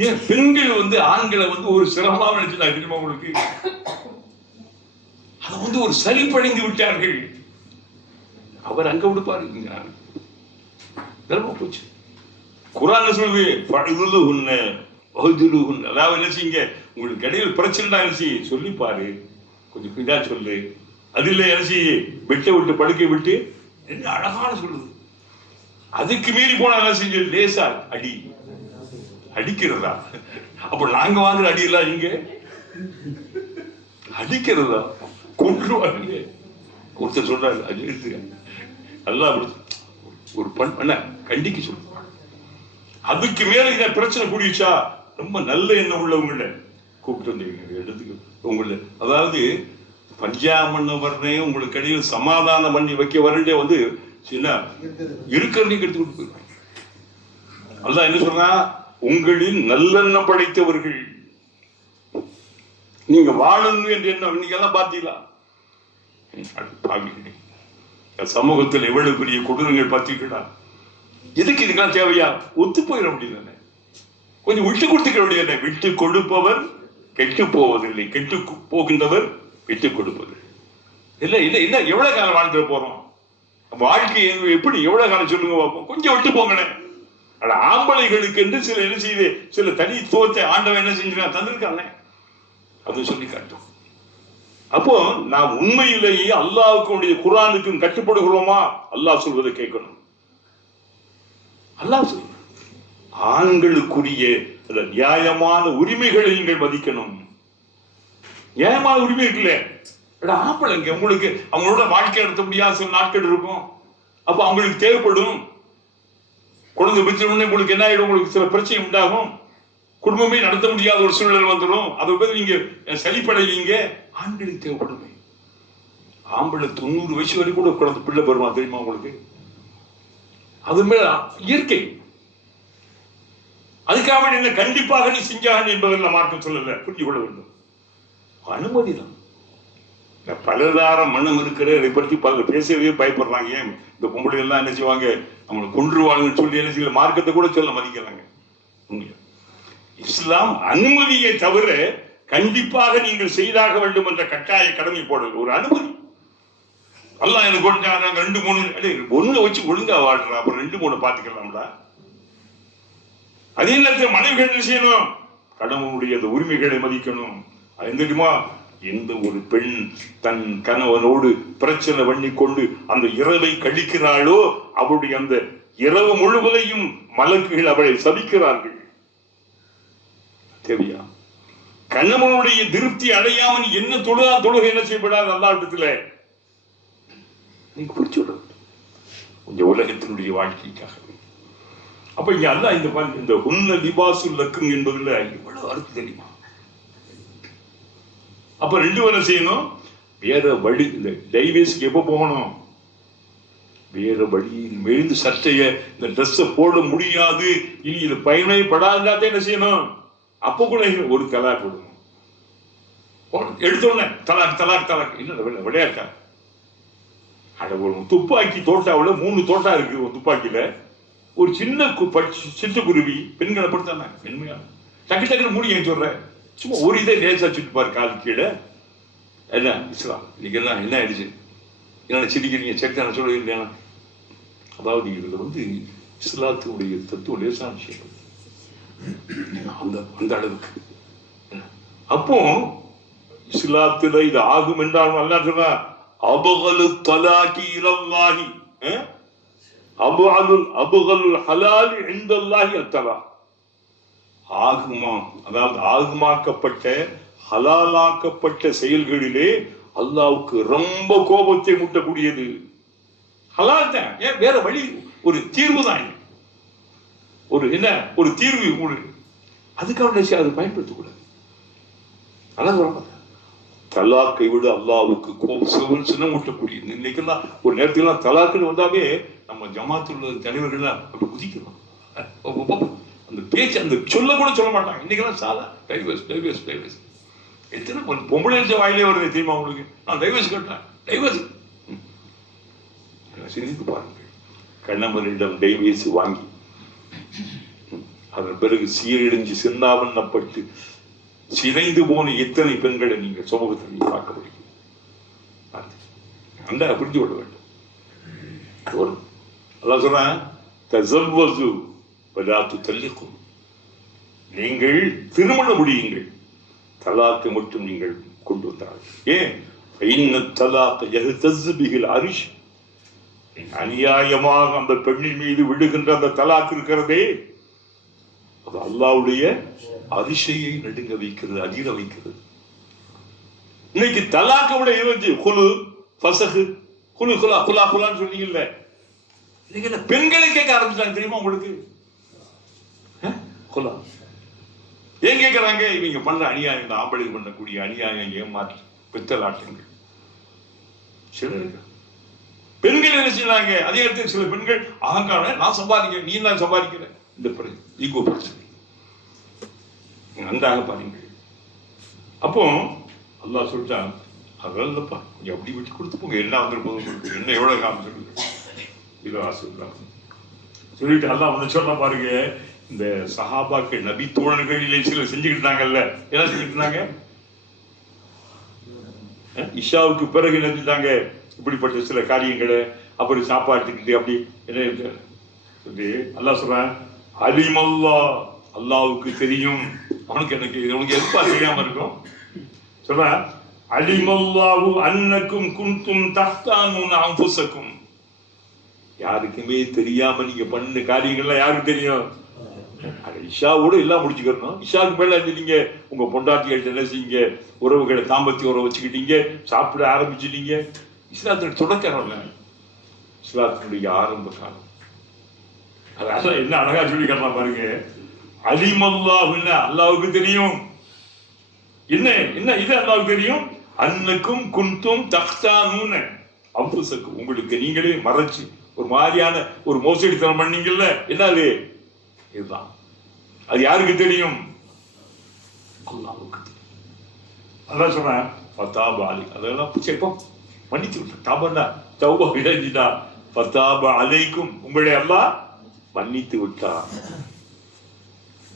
ஏன் பெண்கள் ஆண்களை ஒரு சிரமமா நினைச்சுட்டா தெரியுமா உங்களுக்கு? அதை ஒரு சரிப்படைந்து விட்டார்கள். அவர் அங்க விடுப்பாரு போச்சு. குர்ஆன் சொல்லுது பழுதுல உன்ன வகுதுலு உன்ன, அதாவது என்ன செய்யுங்க உங்களுக்கு இடையில் பிரச்சனை என்ன சொல்லி பாரு, கொஞ்சம் இதா சொல்லு. அது இல்லை என்ன செய்ய விட்ட விட்டு படுக்கை விட்டு என்ன அழகான சொல்லுது. அதுக்கு மீறி போனா என்ன செஞ்சு லேசா அடிக்கிறதா? அப்ப நாங்க வாங்குற அடி எல்லாம் இங்க அடிக்கிறதா? கொண்டுருவாங்க. ஒருத்தர் சொல்றாரு அது நல்லா ஒரு பண்ண கண்டிக்க சொல்லுவாங்க. அதுக்கு மேல இதை பிரச்சனை கூடிச்சா ரொம்ப நல்ல எண்ணம் உள்ளவங்கள கூப்பிட்டு வந்து எடுத்துக்க உங்களை, அதாவது பஞ்சாமண்ண வர்றே உங்களுக்கு இடையில் சமாதானம் பண்ணி வைக்க வரண்டே சின்ன இருக்கிறதையும் கெடுத்து கொண்டு போயிருவாங்க. அல்லாஹ் என்ன சொல்றா, உங்களின் நல்லெண்ணம் படைத்தவர்கள் நீங்க வாழணும் என்று எண்ணம் இன்னைக்கு எல்லாம் பார்த்தீங்களா? சமூகத்தில் எவ்வளவு பெரிய கொடூரங்கள் பார்த்தீங்களா? எதுக்கு இதுக்கெல்லாம் தேவையா? ஒத்து போயிட முடியாது. கொஞ்சம் விட்டு கொடுத்துக்க முடியாது. விட்டு கொடுப்பவர் கெட்டு போவதில்லை, கெட்டு போகின்றவர் விட்டு கொடுப்பது இல்லை. இல்லை இல்லை எவ்வளவு காலம் வாழ்ந்துட போறோம்? வாழ்க்கை எப்படி எவ்வளவு காலம் சொல்லுங்க பார்ப்போம். கொஞ்சம் விட்டு போங்களேன். ஆம்பளைகளுக்கு என்று சில என்ன செய்யுது, சில தனித்துவத்தை ஆண்டவன் என்ன செஞ்சா தந்திருக்காங்க, அது சொல்லி காட்டும். அப்போ நாம் உண்மையிலேயே அல்லாஹ்வுக்கு குர்ஆனுக்கும் கட்டுப்படுகிறோமா? அல்லாஹ் சொல்வதை கேட்கணும். அல்லாஹ் சொல்ற ஆண்களுக்குரிய நியாயமான உரிமைகளை நீங்கள் மதிக்கணும். நியாயமான உரிமை இருக்குல்ல, ஆம்பளைங்க உங்களுக்கு அவங்களோட வாழ்க்கை நடத்த முடியாத சில நாட்கள் இருக்கும். அப்ப அவங்களுக்கு தேவைப்படும். குழந்தை பெற்றவுடனே உங்களுக்கு என்ன ஆயிடும், உங்களுக்கு சில பிரச்சனை உண்டாகும். குடும்பமே நடத்த முடியாத ஒரு சூழ்நிலை வந்துடும். அதை பத்தி நீங்க சளிப்படைவீங்க. ஆண்களுக்கு தேவைப்படுமே. ஆம்பளை 90 வயசு வரைக்கும் கூட குழந்தை பிள்ளை பெறுமா தெரியுமா உங்களுக்கு? அது மேல இயற்கை. அதுக்காக என்ன கண்டிப்பாக நீ செஞ்சாக என்பதில் மார்க்கம் சொல்லல, புரிஞ்சு கொள்ள வேண்டும். அனுமதி தான். பலதார மனம் இருக்கிற இதை பற்றி பல பேசவே பயப்படுறாங்க. ஏன் இந்த பொம்பளை எல்லாம் என்ன செய்வாங்க, அவங்களை கொன்றுவாங்கன்னு சொல்லி என்ன செய்ய மார்க்கத்தை கூட சொல்ல மதிக்கிறாங்க. இஸ்லாம் அனுமதியை தவிர கண்டிப்பாக நீங்கள் செய்தாக வேண்டும் என்ற கட்டாய கடமை போடல, ஒரு அனுமதி. அல்லாஹ் எனக்கு கொண்டாங்க 2-3 ஒண்ணு வச்சு ஒழுங்கா வாழ்றா, அப்புறம் 2-3 பாத்துக்கலாம்டா. அதே நேரத்தில் மனைவிகள் என்ன செய்யணும், கடவுளுடைய உரிமைகளை மதிக்கணும். அது தெரியுமா, எந்த ஒரு பெண் தன் கணவனோடு பிரச்சனை பண்ணி கொண்டு அந்த இரவை கழிக்கிறாளோ அவளுடைய அந்த இரவு முழுவதையும் மலக்குகள் அவளை சபிக்கிறார்கள். தேவையா? கணவனுடைய திருப்தி அடையாமல் என்ன தொழுகை என்ன செய்யப்படாது அல்லாஹ்விடத்துல. நீங்க புரிச்சு விட கொஞ்சம் உலகத்தினுடைய வாழ்க்கைக்காக. அப்ப இங்க அல்லாஹ் இந்த உன்ன லிபாசுல் லக்கும் என்பதுல எவ்வளவு அர்த்தம் தெரியுமா? அப்ப 2 வேலை செய்யணும். வேற வழி. இந்த டைவர்ஸ்க்கு எப்ப போகணும்? வேற வழியில் மெழுந்து சட்டைய இந்த ட்ரெஸ்ஸை போட முடியாது, இனி இது பயனைப்படாதான் என்ன செய்யணும்? அப்ப கூட ஒரு தலாக் விடணும். எடுத்தோடனே தலாக் தலாக் தலாக் இல்ல விளையாட்டா? அட ஒரு துப்பாக்கி தோட்டாவில் 3 தோட்டா இருக்கு. ஒரு துப்பாக்கியில ஒரு சின்ன சிட்டுக்குருவி பெண்களை படுத்தாங்க. பெண்மையா டக்கு டக்குன்னு மூடி ஏன் சொல்ற? சும்மா ஒரு இதை லேசா சுட்டுப்பாரு கால் கீழே. என்ன இஸ்லாம் இன்னைக்கு என்ன ஆயிடுச்சு? என்ன சிரிக்கிறீங்க? சேர்த்தான சொல்ல இல்லையா? அதாவது இதுல இஸ்லாத்தினுடைய தத்துவ லேசான விஷயம் அந்த அளவுக்கு. அப்போ இஸ்லாத்துல இது ஆகும் என்றாலும் அல்லா சொன்னா அபகலு தலாகி இலல்லாஹி அபகலுல் ஹலாலி இன்தல்லாஹி அத்தலா. ஆகுமா, அதாவது ஆகுமாக்கப்பட்ட ஹலாலாக்கப்பட்ட செயல்களிலே அல்லாவுக்கு ரொம்ப கோபத்தை மூட்டக்கூடியது ஹலால் தான். ஏன் வேற வழி? ஒரு தீர்வு தான். ஒரு தீர்வு. அதுக்காக அதை பயன்படுத்தக்கூடாது. தலாக்கை விட அல்லாவுக்கு கோபம் சின்னமூட்டக்கூடியது. இன்னைக்கெல்லாம் ஒரு நேரத்துலாம் தலாக்குன்னு வந்தாவே நம்ம ஜமாத்தில் உள்ள தலைவர்கள்லாம் அப்படி குதிக்கலாம். அந்த பேச்சு அந்த சொல்ல கூட சொல்ல மாட்டாங்க. இன்னைக்கெல்லாம் சாதா டைவர்ஸ் டைவர்ஸ் டைவர்ஸ். எத்தனை பொம்பளை வாயிலே வருது தெரியுமா உங்களுக்கு? நான் டைவர்ஸ் கேட்டேன், டைவர்ஸ். சிந்தித்து பாருங்கள். கணவனிடம் டைவர்ஸ் வாங்கி அதன் பிறகு சீரழிஞ்சு சின்னாவண்ணப்பட்டு சிதைந்து போன எத்தனை பெண்களை நீங்க சமூகத்தில் நீங்க பார்க்க முடியும். அந்த புரிஞ்சு கொள்ள வேண்டும். அல்லாஹ் சொல்றான், தஸவ்வஜு வலா துதல்லிகு. நீங்கள் திருமணம் முடியுங்கள், தலாக்கை மட்டும் நீங்கள் கொண்டு வந்தார்கள். ஏன்? ஃபைன்ன தலாக யஹ்தஸ் பிஹில் அரிஷ். அநியாயமாக அந்த பெண்ணின் மீது விடுகின்ற அந்த தலாக் இருக்கிறதே, அது அல்லாஹ்வுடைய அரிசையை நடுங்க வைக்கிறது, அதிர வைக்கிறது. இன்னைக்கு தலாக்கை விட இருந்துச்சு குலு ஃபஸஹ் குலு குலா குலா குலான்னு சொன்னீங்கல்ல, இன்னைக்கு பெண்களை கேட்க ஆரம்பிச்சாங்க தெரியுமா உங்களுக்கு? குலா ஏன் கேட்கறாங்க? இவங்க பண்ற அநியாயம், ஆம்பளை பண்ணக்கூடிய அநியாயம், ஏமாற்று பித்தலாட்டங்கள். சிலருக்கு பெண்கள் என்ன செய்யறாங்க? அதே இடத்துல சில பெண்கள் அகங்காரம், நான் சம்பாதிக்கிறேன், நீ தான் சம்பாதிக்கிற, இந்த ஈகோ பிரச்சனை நன்றாக பாருங்கள். அப்போ அல்லாஹ் சொல்லிட்டான், அதல்லப்பா கொஞ்சம் அப்படி விட்டு கொடுத்து போங்க, என்ன வந்துருப்போம் உங்களுக்கு, என்ன எவ்வளவு காலம் சொல்லுங்க இதோ ஆசைலாம் சொல்லிட்டு அல்லாஹ் வந்து சொல்ல பாருங்க. இந்த சஹாபாக்கள் நபி தோழர்களிலே சில செஞ்சுக்கிட்டாங்கல்ல, என்ன செஞ்சுக்கிட்டாங்க? இஷாவுக்கு பிறகு என்ன செஞ்சாங்க? இப்படிப்பட்ட சில காரியங்களை அப்படி சாப்பாட்டுக்கிட்டு அப்படி என்ன சொல்லி அல்லாஹ் சொல்றான், அலிமல்லா, அல்லாவுக்கு தெரியும். அவனுக்கு எனக்கு உனக்கு எப்பா தெரியாம இருக்கும்? சொல்ற, அலிமல்லாஹு அன்னக்கும் குன்தும் தஹ்தானூன அன்ஃபுஸக்கும். யாருக்குமே தெரியாம நீங்க பண்ண காரியங்கள்லாம் யாருக்கு தெரியும்? இஷாவோட எல்லாம் முடிச்சுக்கணும். இஷாவுக்கு மேல நீங்க உங்க பொண்டாட்டிகள்ட்ட என்ன செய்யுங்க? உறவுகளை தாம்பத்திய உறவு வச்சுக்கிட்டீங்க, சாப்பிட ஆரம்பிச்சுட்டீங்க. இஸ்லாத்தினுடைய தொடக்கம், இஸ்லாத்தினுடைய ஆரம்ப காலம். அதான் என்ன அழகா சொல்லி காட்டலாம் பாருங்க. அலிமல்லாஹு, அல்லாவுக்கு தெரியும். என்ன என்ன இது அல்லாவுக்கு தெரியும்? அன்னக்கும் குன்தும் தஹ்தானூன அன்ஃபுஸக்கும். உங்களுக்கு நீங்களே மறைச்சு ஒரு மாதிரியான ஒரு மோசடித்தனம் பண்ணீங்கல்ல, என்னது? இதுதான். அது யாருக்கு தெரியும்? அல்லாஹ்வுக்கு தெரியும். அதான் சொல்றேன், ஃபதாப அலை, அதெல்லாம் சேர்ப்போம் மன்னித்து விட்டார். தாபன்னா தௌபா இடைஞ்சிட்டா. ஃபதாப அலைக்கும், உங்களை அல்லாஹ் மன்னித்து விட்டார்.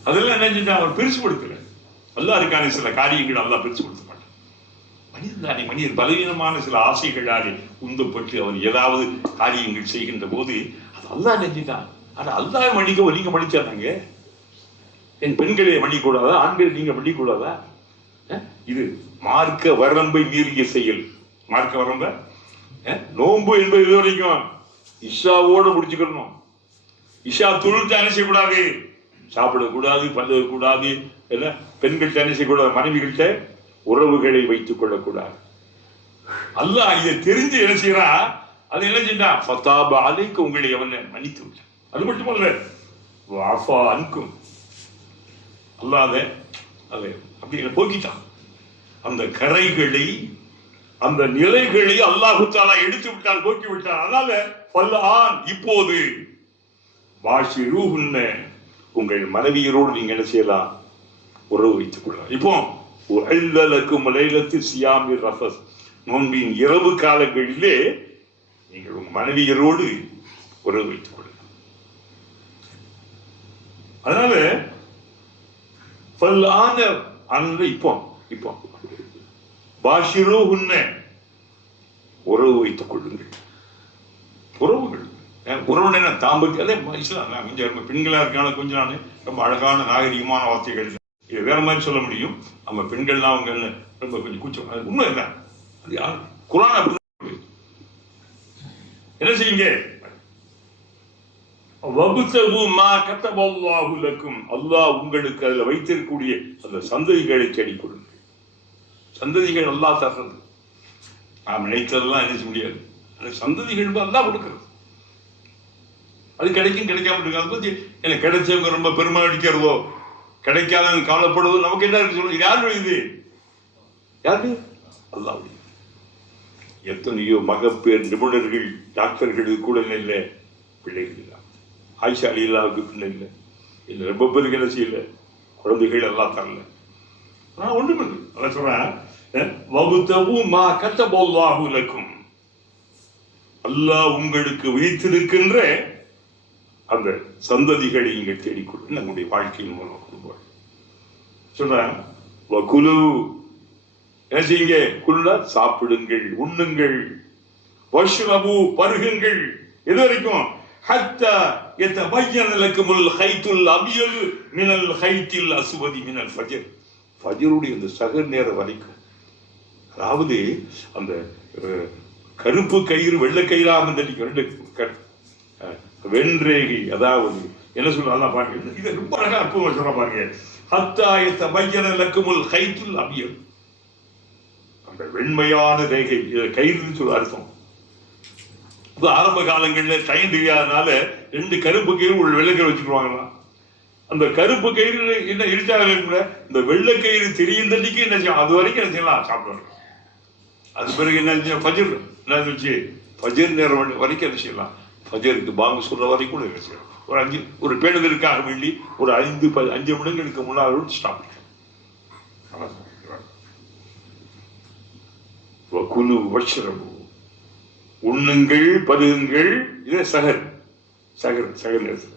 அதெல்லாம் என்ன செஞ்சா? அவர் பெருசுபடுத்தல. அல்லாஹ் இருக்கான சில காரியங்கள் அல்லாஹ் பெருசுபடுத்த மாட்டார். மனிதன் தானே, மனிதன் பலவீனமான சில ஆசைகளாலே உந்தப்பட்டு அவர் ஏதாவது காரியங்கள் செய்கின்ற போது அது அல்லாஹ் நினைச்சுட்டான். ஆனா அல்லாஹ் மன்னிக்க நீங்க மன்னிச்சாங்க. என் பெண்களை மன்னிக்க கூடாதா? ஆண்கள் நீங்க மன்னிக்க கூடாதா? இது மார்க்க வரம்பை மீறிய செயல். மார்க்க வரம்ப நோன்பு என்பது இது வரைக்கும் இஷாவோடு முடிச்சுக்கணும். இஷா தொழுது என்ன செய்யக்கூடாது? சாப்பிடக்கூடாது, பல்லக்கூடாது, என்ன பெண்கள்கிட்ட என்ன செய்யக்கூடாது? மனைவிகள்கிட்ட உறவுகளை வைத்துக் கொள்ளக்கூடாது. அல்லாஹ் இதை தெரிஞ்சு என்ன செய்யறா? அது என்ன செய்யா? ஃபதாப அலைக்கும், உங்களை அவன் மன்னித்து விட்டான். அது மட்டுமல்ல, வாஃபா அன்கும், அல்லாஹ் அதை அப்படி போக்கிட்டான். அந்த கரைகளை அந்த நிலைகளை அல்லாஹு தஆலா எடுத்து விட்டான், போக்கி விட்டான். அதனால ஃபல்ஆன் இப்போது பாஷிரூஹுன்ன உங்கள் மனைவியரோடு நீங்க என்ன செய்யலாம், உறவு வைத்துக் கொள்ளலாம். இப்போ உஹில்லலக்கும் லைலத்து சியாமிர் ரஃபஸ், நோன்பின் இரவு காலங்களிலே நீங்கள் உங்கள் மனைவியரோடு உறவு வைத்துக் கொள்ளலாம். அதனால ஃபல்ஆன அந்த இப்போ பாஷிரூஹுன்ன உறவு வைத்துக் கொள்ளுங்கள். உறவுகள் உறவுனா தாம்பத்தியம், அதே இஸ்லாம் கொஞ்சம் பெண்களா இருக்கான கொஞ்சம் நான் ரொம்ப அழகான நாகரிகமான வார்த்தைகள் இது வேற மாதிரி சொல்ல முடியும். நம்ம பெண்கள்லாம் அவங்க ரொம்ப கொஞ்சம் கூச்சம், அது உண்மை இல்லை. அது யார் குர்ஆன் அப்படி என்ன செய்யுங்க, வபுதகு மா கதபல்லாஹு லக்கும், அல்லாஹ் உங்களுக்கு அதுல வைத்திருக்கக்கூடிய அந்த சந்ததிகளை தேடிக் கொடுங்கள். சந்ததிகள் அல்லாஹ் தர்றது, நாம் நினைத்ததெல்லாம் என்ன செய்ய முடியாது. அந்த சந்ததிகள் அல்லாஹ் கொடுக்கிறது. அது கிடைக்கும் கிடைக்காம இருக்கு. அதை பத்தி எனக்கு கிடைச்சவங்க ரொம்ப பெருமை அடிக்கிறதோ கிடைக்காத கவலைப்படுவதோ நமக்கு என்ன இருக்கு சொல்லுங்க. யாரு இது, யாரு? அல்லாஹ். எத்தனையோ மகப்பேர் நிபுணர்கள் டாக்டர்கள் கூட இல்லை பிள்ளைகள் இல்லை. ஆயிஷா ரலியல்லாஹு பிள்ளை இல்லை, இல்லை ரொம்ப பேருக்கு என்ன செய்யல, குழந்தைகள் எல்லாம் தரல. நான் ஒண்ணுமே அதான் சொல்றேன், வபுதகு மா கதபல்லாஹு லக்கும், அல்லாஹ் உங்களுக்கு வைத்திருக்கின்ற அந்த சந்ததிகளை நீங்கள் தேடிக்கொள்ள நம்முடைய வாழ்க்கையின் மூலம் சொல்றேன். வகுலு என்ன செய்யுங்க, குல்ல சாப்பிடுங்கள், உண்ணுங்கள், வஷ்ரபு பருகுங்கள், எது வரைக்கும் ஹத்தா யதபய்யன லக்குமுல் ஹைத்துல் அபியது மினல் ஹைத்தில் அஸ்வதி மினல் ஃபஜர், ஃபஜருடைய அந்த சகர் நேரம் வரைக்கும். அதாவது அந்த கருப்பு கயிறு வெள்ளை கயிறாக ரெண்டு வெண்ரேகை, அதாவது என்ன சொல்றாங்க பாருங்க, இது ரொம்ப அழகா அற்புதமா சொல்ற பாருங்க. ஹத்தா யதபய்யன லக்குமுல் ஹைத்துல் அபியது, அந்த வெண்மையான ரேகை, கயிறுன்னு சொல்ல அர்த்தம். ஆரம்ப காலங்களில் டைம் தெரியாதனால ரெண்டு கருப்பு கயிறு ஒரு வெள்ளைக்கயிறு வச்சுருவாங்களா. அந்த கருப்பு கயிறு என்ன இருட்டாக கூட இந்த வெள்ளை கயிறு தெரியும் தண்ணிக்கு என்ன செய்யும், அது வரைக்கும் என்ன செய்யலாம், சாப்பிடுவாங்க. அது பிறகு என்ன ஃபஜர் என்ன வச்சு ஃபஜர் நேரம் வரைக்கும் என்ன செய்யலாம், ஃபஜருக்கு பாங்கு சொல்ற வரைக்கும் என்ன செய்யலாம். ஒரு பேணுதலுக்காக வேண்டி ஒரு 5 நிமிடங்களுக்கு முன்னால் ஸ்டாப். வகுலு வஷ்ரபு, உண்ணுங்கள் பருகுங்கள், இதே சகர் சகர் சகர் நேரத்தில்.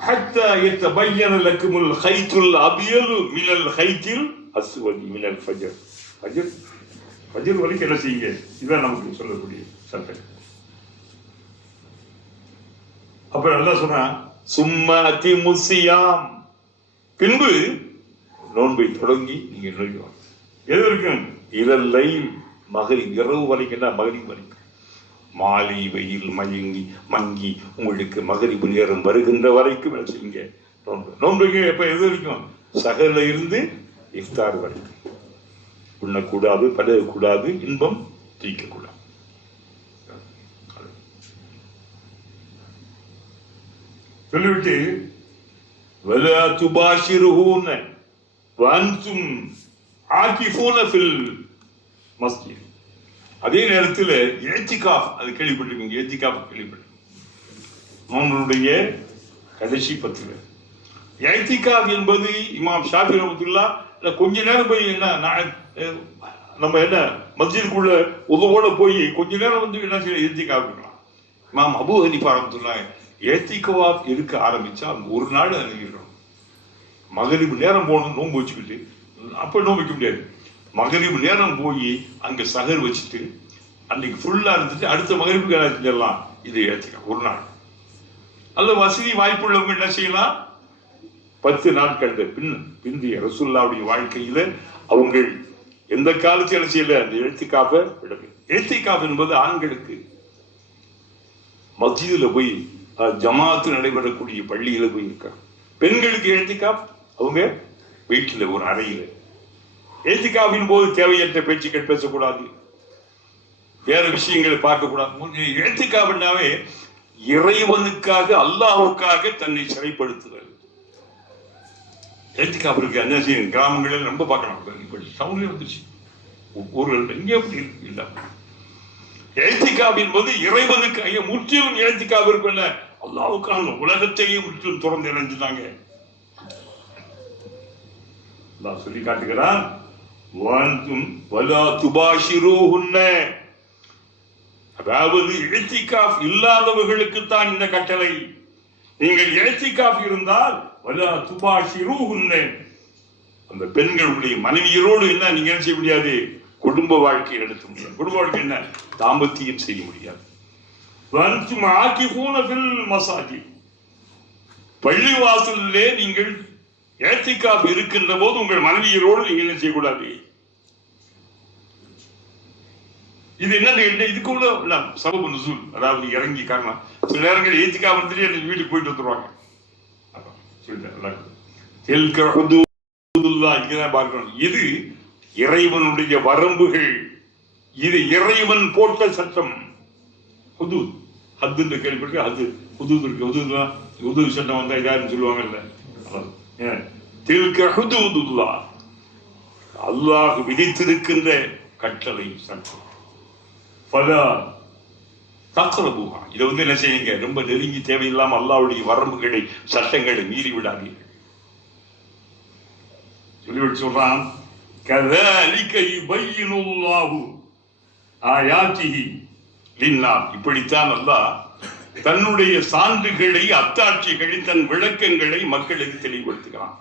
ஹத்தா யதபய்யன லக்குமுல் ஹைத்துல் அபியது மினல் ஹைத்தில் அஸ்வதி மினல் ஃபஜர். ஃபஜர் ஃபஜர் வரைக்கும் என்ன செய்யுங்க, இதான் நமக்கு சொல்லக்கூடிய சட்டம். அப்புறம் அல்லாஹ் சொன்னா சும்ம அத்திமுஸ் ஸியாம், பின்பு நோன்பை தொடங்கி நீங்க நோய்வாங்க. எது வரைக்கும், இலல்லை மகரிப், இரவு வரைக்கும், மகரிப் வரைக்கும். மாலை வெயில் மங்கி உங்களுக்கு மகரிப் நேரம் வருகின்ற வரைக்கும் என்ன செய்யுங்க, நோன்பு. நோன்புக்கு எப்ப எது வரைக்கும், சகல இருந்து இஃப்தார் வரைக்கும். உண்ணக்கூடாது, பழகக்கூடாது, இன்பம் தீர்க்கக்கூடாது. சொல்லிவிட்டு வலா துபாஷிருஹூன வஅன்தும் ஆகிஃபூன ஃபில் மஸ்ஜித். அதே நேரத்தில் இஅ்திகாஃப், அது கேள்விப்பட்டிருக்கீங்க, இஅ்திகாஃப் கேள்விப்பட்டிருக்கீங்க, நோன்புடைய கடைசி 10. இஅ்திகாஃப் என்பது இமாம் ஷாஃபி ரஹ்மத்துல்லாஹ் கொஞ்ச நேரம் போய் நம்ம என்ன மஸ்ஜிதுக்குள்ள உதவோட போய் கொஞ்ச நேரம் வந்து என்ன செய்ய இஅ்திகாஃப் இருக்கலாம். இமாம் அபூ ஹனீஃபா ரஹ்மத்துல்லாஹ் இஅ்திகாஃப் இருக்க ஆரம்பிச்சா ஒரு நாள் அணுகிடும். மகரிப் நேரம் போகணும் நோன்பு வச்சுக்கிட்டு, அப்ப நோன்பு வைக்க முடியாது. மகரிப் நேரம் போய் அங்க சகர் வச்சுட்டு அன்னைக்கு ஃபுல்லா இருந்துட்டு அடுத்த மகரிப்புக்கு செஞ்சிடலாம். இது இஅ்திகாஃப் ஒரு நாள். அல்ல வசதி வாய்ப்புள்ளவங்க என்ன செய்யலாம், 10 நாட்கள் பிந்திய ரசூலுல்லாஹ்வுடைய வாழ்க்கையில அவங்க எந்த காலத்தில் என்ன செய்யல, அந்த இஅ்திகாஃபை விடவே. இஅ்திகாஃப் என்பது ஆண்களுக்கு மஸ்ஜிதுல போய் ஜமாத்து நடைபெறக்கூடிய பள்ளியில போய் இருக்காங்க. பெண்களுக்கு இஅ்திகாஃப் அவங்க வீட்டில் ஒரு அறையில. இஅ்திகாஃபின் போது தேவையற்ற பேச்சுக்கள் பேசக்கூடாது, வேற விஷயங்களை பார்க்கக்கூடாது. இஅ்திகாஃப்னாவே இறைவனுக்காக அல்லாஹ்வுக்காக தன்னை சிறைப்படுத்துதல். இஅ்திகாஃப் இருக்கு என்ன செய்யும், கிராமங்களில் ரொம்ப பார்க்கலாம், இப்ப டவுன்லயே வந்துருச்சு. ஊர்கள் எங்கே அப்படி இருக்கு இல்ல. இழ்த்திக்காப் என்பது இறைவனுக்கு முற்றிலும் இழ்த்திக்காப் இருப்ப அல்லாஹ்வுக்கான உலகத்தையே முற்றிலும் திறந்து இணைஞ்சுட்டாங்க. அல்லாஹ் சொல்லி காட்டுகிறான், அதாவது இழ்த்திக்காப் இல்லாதவர்களுக்கு தான் இந்த கட்டளை. நீங்கள் இழ்த்திக்காப் இருந்தால் வலா துபாஷிரூஹுன்ன, அந்த பெண்களுடைய மனைவியரோடு என்ன நீங்க என்ன செய்ய முடியாது, குடும்ப வாழ்க்கையை நடத்த முடியாது. குடும்ப வாழ்க்கை என்ன, தாம்பத்தியம் செய்ய முடியாது. பள்ளி வாசலிலே நீங்கள் இழ்த்திக்காப் இருக்கின்ற போது உங்கள் மனைவியரோடு நீங்கள் என்ன செய்யக்கூடாது. இது என்ன, இதுக்கு உள்ள சபபு நுசூல், அதாவது இறங்கி காரணம். சில நேரங்கள் இழ்த்திக்காப் வந்துட்டு வீட்டுக்கு போயிட்டு வந்துருவாங்க. இது இறைவனுடைய வரம்புகள், இது இறைவன் போட்ட சட்டம். ஹுதூத், ஹத்துன்னு கேள்விப்பட்டு அது ஹுதூத் இருக்கு. ஹுதூத்லாம் ஹுதூத் சட்டம் வந்தா இதாருன்னு சொல்லுவாங்கல்ல. அல்லாஹ் விதித்திருக்கின்ற கட்டளை சட்டம். பல தக்ரபுஹா, இதை என்ன செய்யுங்க, ரொம்ப நெருங்கி தேவையில்லாம அல்லாஹ்வுடைய வரம்புகளை சட்டங்களை மீறி விடாதீர்கள். சொல்லிவிட்டு சொல்றான், கذلك يبين الله آياته للناس. இப்படித்தான் அல்லாஹ் தன்னுடைய சான்றுகளை, அத்தாட்சிகளை, தன் விளக்கங்களை மக்களுக்கு தெளிவுபடுத்துகிறான்.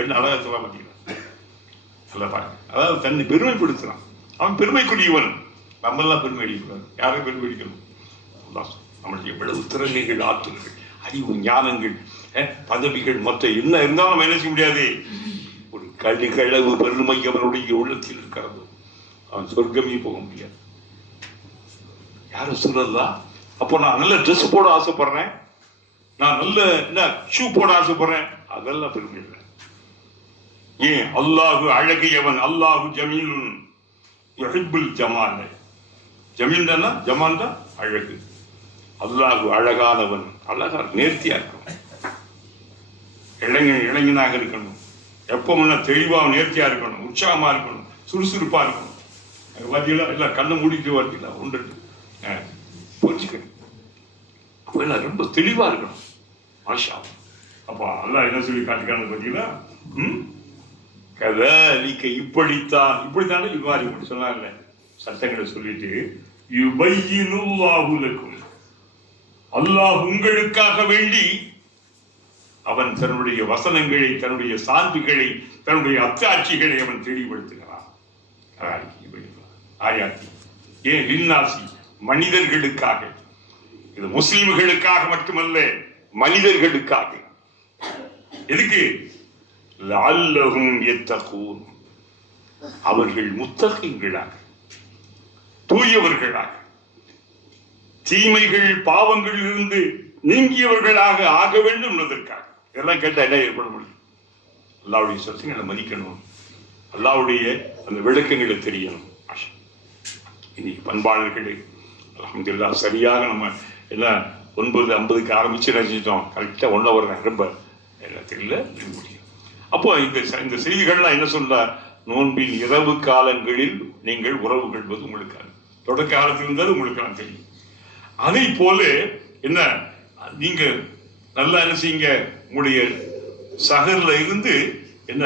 என்ன அழகா சொல்ல மாட்டீங்களா, சொல்ல பாருங்க. அதாவது தன்னை பெருமைப்படுத்துறான். அவன் பெருமைக்குரியவன். நம்ம எல்லாம் பெருமை அடிக்கிறார். யாரும் பெருமை அடிக்கணும். நம்மளுடைய எவ்வளவு திறமைகள், ஆற்றல்கள், அறிவு, ஞானங்கள், பதவிகள், மற்ற என்ன இருந்தாலும் நம்ம என்ன செய்ய முடியாது. ஒரு கடுகளவு பெருமை அவனுடைய உள்ளத்தில் இருக்கிறது. அவன் சொர்க்கமே போக முடியாது. யாரும் சொல்லலாம், அப்போ நான் நல்ல ட்ரெஸ் போட ஆசைப்படுறேன், நான் நல்ல என்ன ஷூ போட ஆசைப்படுறேன், அதெல்லாம் பெருமை இல்லை. ஏன், அல்லாஹு அழகியவன், அல்லாஹு ஜமீலுன் யுஹிப்புல் ஜமால். ஜமீல் தானா, ஜமால் தான் அழகு. அல்லாஹு அழகானவன், அழகா நேர்த்தியா இருக்கணும். இளைஞனாக இருக்கணும், எப்ப தெளிவா நேர்த்தியா இருக்கணும், உற்சாகமா இருக்கணும், சுறுசுறுப்பா இருக்கணும். பார்த்தீங்களா, இல்ல கண்ணை மூடிட்டு வரீங்களா, ஒன்று புரிஞ்சுக்கணும். ரொம்ப தெளிவா இருக்கணும். மாஷா. அப்ப அல்லாஹ் என்ன சொல்லி காட்டுக்கான்னு பார்த்தீங்களா, கதலிக்க இப்படித்தான், இப்படித்தானே இவ்வாறு இப்படி சொன்னார்ல, சட்டங்களை சொல்லிட்டு யுபையினுல்லாஹு லக்கும், அல்லாஹ் உங்களுக்காக வேண்டி அவன் தன்னுடைய வசனங்களை, தன்னுடைய சான்றுகளை, தன்னுடைய அத்தாட்சிகளை அவன் தெளிவுபடுத்துகிறான். ஆயாத்தி ஏன் லின்னாசி, மனிதர்களுக்காக. இது முஸ்லிம்களுக்காக மட்டுமல்ல, மனிதர்களுக்காக. எதுக்கு, லஅல்லஹும் யத்தகூன், அவர்கள் முத்தகீன்களாக, தூயவர்களாக, தீமைகள் பாவங்களில் இருந்து நீங்கியவர்களாக ஆக வேண்டும் என்பதற்காக. இதெல்லாம் கேட்டா என்ன ஏற்பட முடியும். அல்லாஹ்வுடைய சட்டங்களை மதிக்கணும், அல்லாஹ்வுடைய அந்த விளக்கங்களை தெரியணும். இன்னைக்கு பண்பாளர்களே அல்ஹம்துலில்லாஹ் சரியாக நம்ம என்ன 9:50 ஆரம்பிச்சு நினைச்சிட்டோம், கரெக்டா 1 hour ரொம்ப தெரியல முடியும். அப்போ இந்த செய்திகள்லாம் என்ன சொல்ற, நோன்பின் இரவு காலங்களில் நீங்கள் உறவு கொள்வது உங்களுக்கு தொடக்க காலத்தில் இருந்தது உங்களுக்கு தெரியும். அதை போல என்ன, நீங்க நல்லா என்ன செய்யுங்க, உங்களுடைய சஹர்ல இருந்து என்ன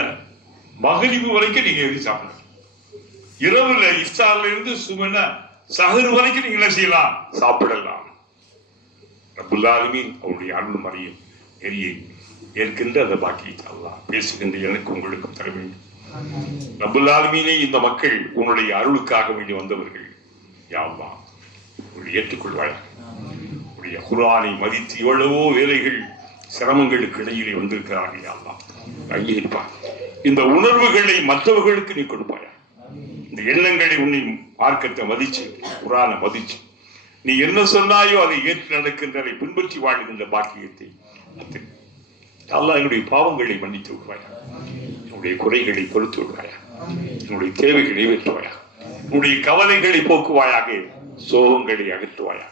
மகரிபு வரைக்கும் நீங்க எழுதி சாப்பிடணும். இரவுல இஃப்தார்ல இருந்து சுமன சஹர் வரைக்கும் நீங்க என்ன செய்யலாம், சாப்பிடலாம். ரப்புல் ஆலமீன் அவருடைய அருள் மறையும் நெறியை ஏற்கின்ற அந்த பாக்கியத்தை அல்லாஹ் பேசுகின்ற எனக்கு உங்களுக்கும் தர வேண்டும். ரப்புல் ஆலமீனே, இந்த மக்கள் உன்னுடைய அருளுக்காக வேண்டி வந்தவர்கள், யா அல்லாஹ் ஏற்றுக்கொள்வாயாக. உடைய குர்ஆனை மதித்து எவ்வளவோ வேலைகள் சிரமங்களுக்கு இடையிலே வந்திருக்கிறார்கள், யா அல்லாஹ் அங்கீகரிப்பார். இந்த உணர்வுகளை மற்றவர்களுக்கு நீ கொடுப்பாயா. இந்த எண்ணங்களை, உன்னை மார்க்கத்தை மதிச்சு, குர்ஆனை மதிச்சு, நீ என்ன சொன்னாயோ அதை ஏற்று நடக்கின்றதை பின்பற்றி வாழ்கின்ற பாக்கியத்தை அல்லாஹ் என்னுடைய பாவங்களை மன்னித்து விடுவாயா, என்னுடைய குறைகளை பொறுத்து விடுவாயா, என்னுடைய தேவைகளை நிறைவேற்றுவாயா, உன்னுடைய கவலைகளை போக்குவாயாக, சோகங்களை அகற்றுவாயா,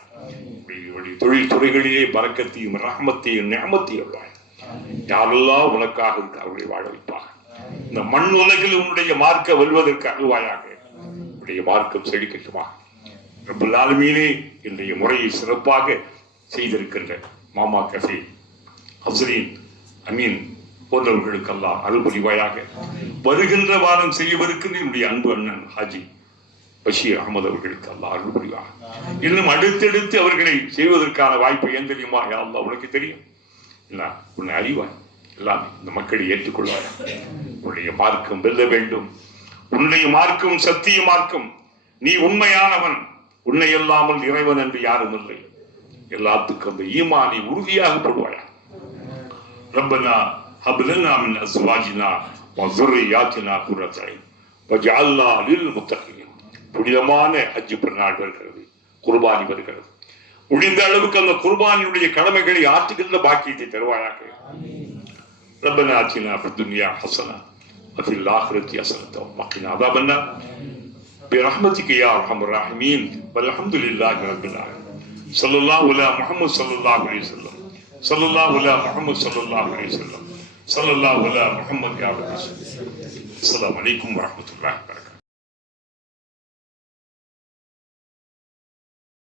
தொழில் துறைகளிலே பரக்கத்தையும் ரஹ்மத்தையும் நிஅமத்தையும் அருள்வாயா. யாரெல்லாம் உனக்காக அவர்களை வாழ வைப்பாக. இந்த மண் உலகில் உன்னுடைய மார்க்க வெல்வதற்கு அருள்வாயாக. உடைய மார்க்கம் செழிக்கட்டுமா. ரப்பல் ஆலமீனே இன்றைய முறையை சிறப்பாக செய்திருக்கின்ற மாமா கஃபே ஹஸ்ரீன் அமீன் போன்றவர்களுக்கு அல்லாஹ் அருள் புரிவாயாக. வருகின்ற வாரம் செய்யவிருக்கின்ற என்னுடைய அன்பு அண்ணன் ஹாஜி பஷீர் அகமது அவர்களுக்கு அல்லாஹ் அருள் புரிவாக. இன்னும் அடுத்தடுத்து அவர்களை செய்வதற்கான வாய்ப்பு ஏன் தெரியுமா? யா அல்லாஹ் உனக்கு தெரியும், இல்ல உன்னை அறிவாய், எல்லாமே இந்த மக்களை ஏற்றுக்கொள்வாய். உன்னுடைய மார்க்கம் வெல்ல வேண்டும். உன்னுடைய மார்க்கம் சத்திய மார்க்கம். நீ உண்மையானவன். உன்னை இல்லாமல் இறைவன் என்று யாரும் இல்லை. எல்லாத்துக்கும் அந்த ஈமானை உறுதியாக போடுவாயா. ரப்பனா ஹப் லனா மின் அஸ்வாஜினா வ ذُرِّيَّاتِنَا قُرَّةَ أَعْيُنٍ وَاجْعَلْنَا لِلْمُتَّقِينَ. புனிதமான ஹஜ் பெருநாள் வருகிறது, குர்பானி வருகிறது. முடிந்த அளவுக்கு அந்த குர்பானியுடைய கடமைகளை ஆற்றுகின்ற பாக்கியத்தை தருவாயாக. ரப்பனா ஆத்தினா ஃபித் துன்யா ஹஸனா வ ஃபில் ஆখিরাতি ஹஸனத்தன் வ கினா அஸாபன்னார் برحمتك يا ارحم الراحمين والحمد لله رب العالمين. صلى الله على محمد صلى الله عليه وسلم. صلى الله على محمد صلى الله عليه وسلم. صلى الله على محمد يا رب. السلام عليكم ورحمة الله.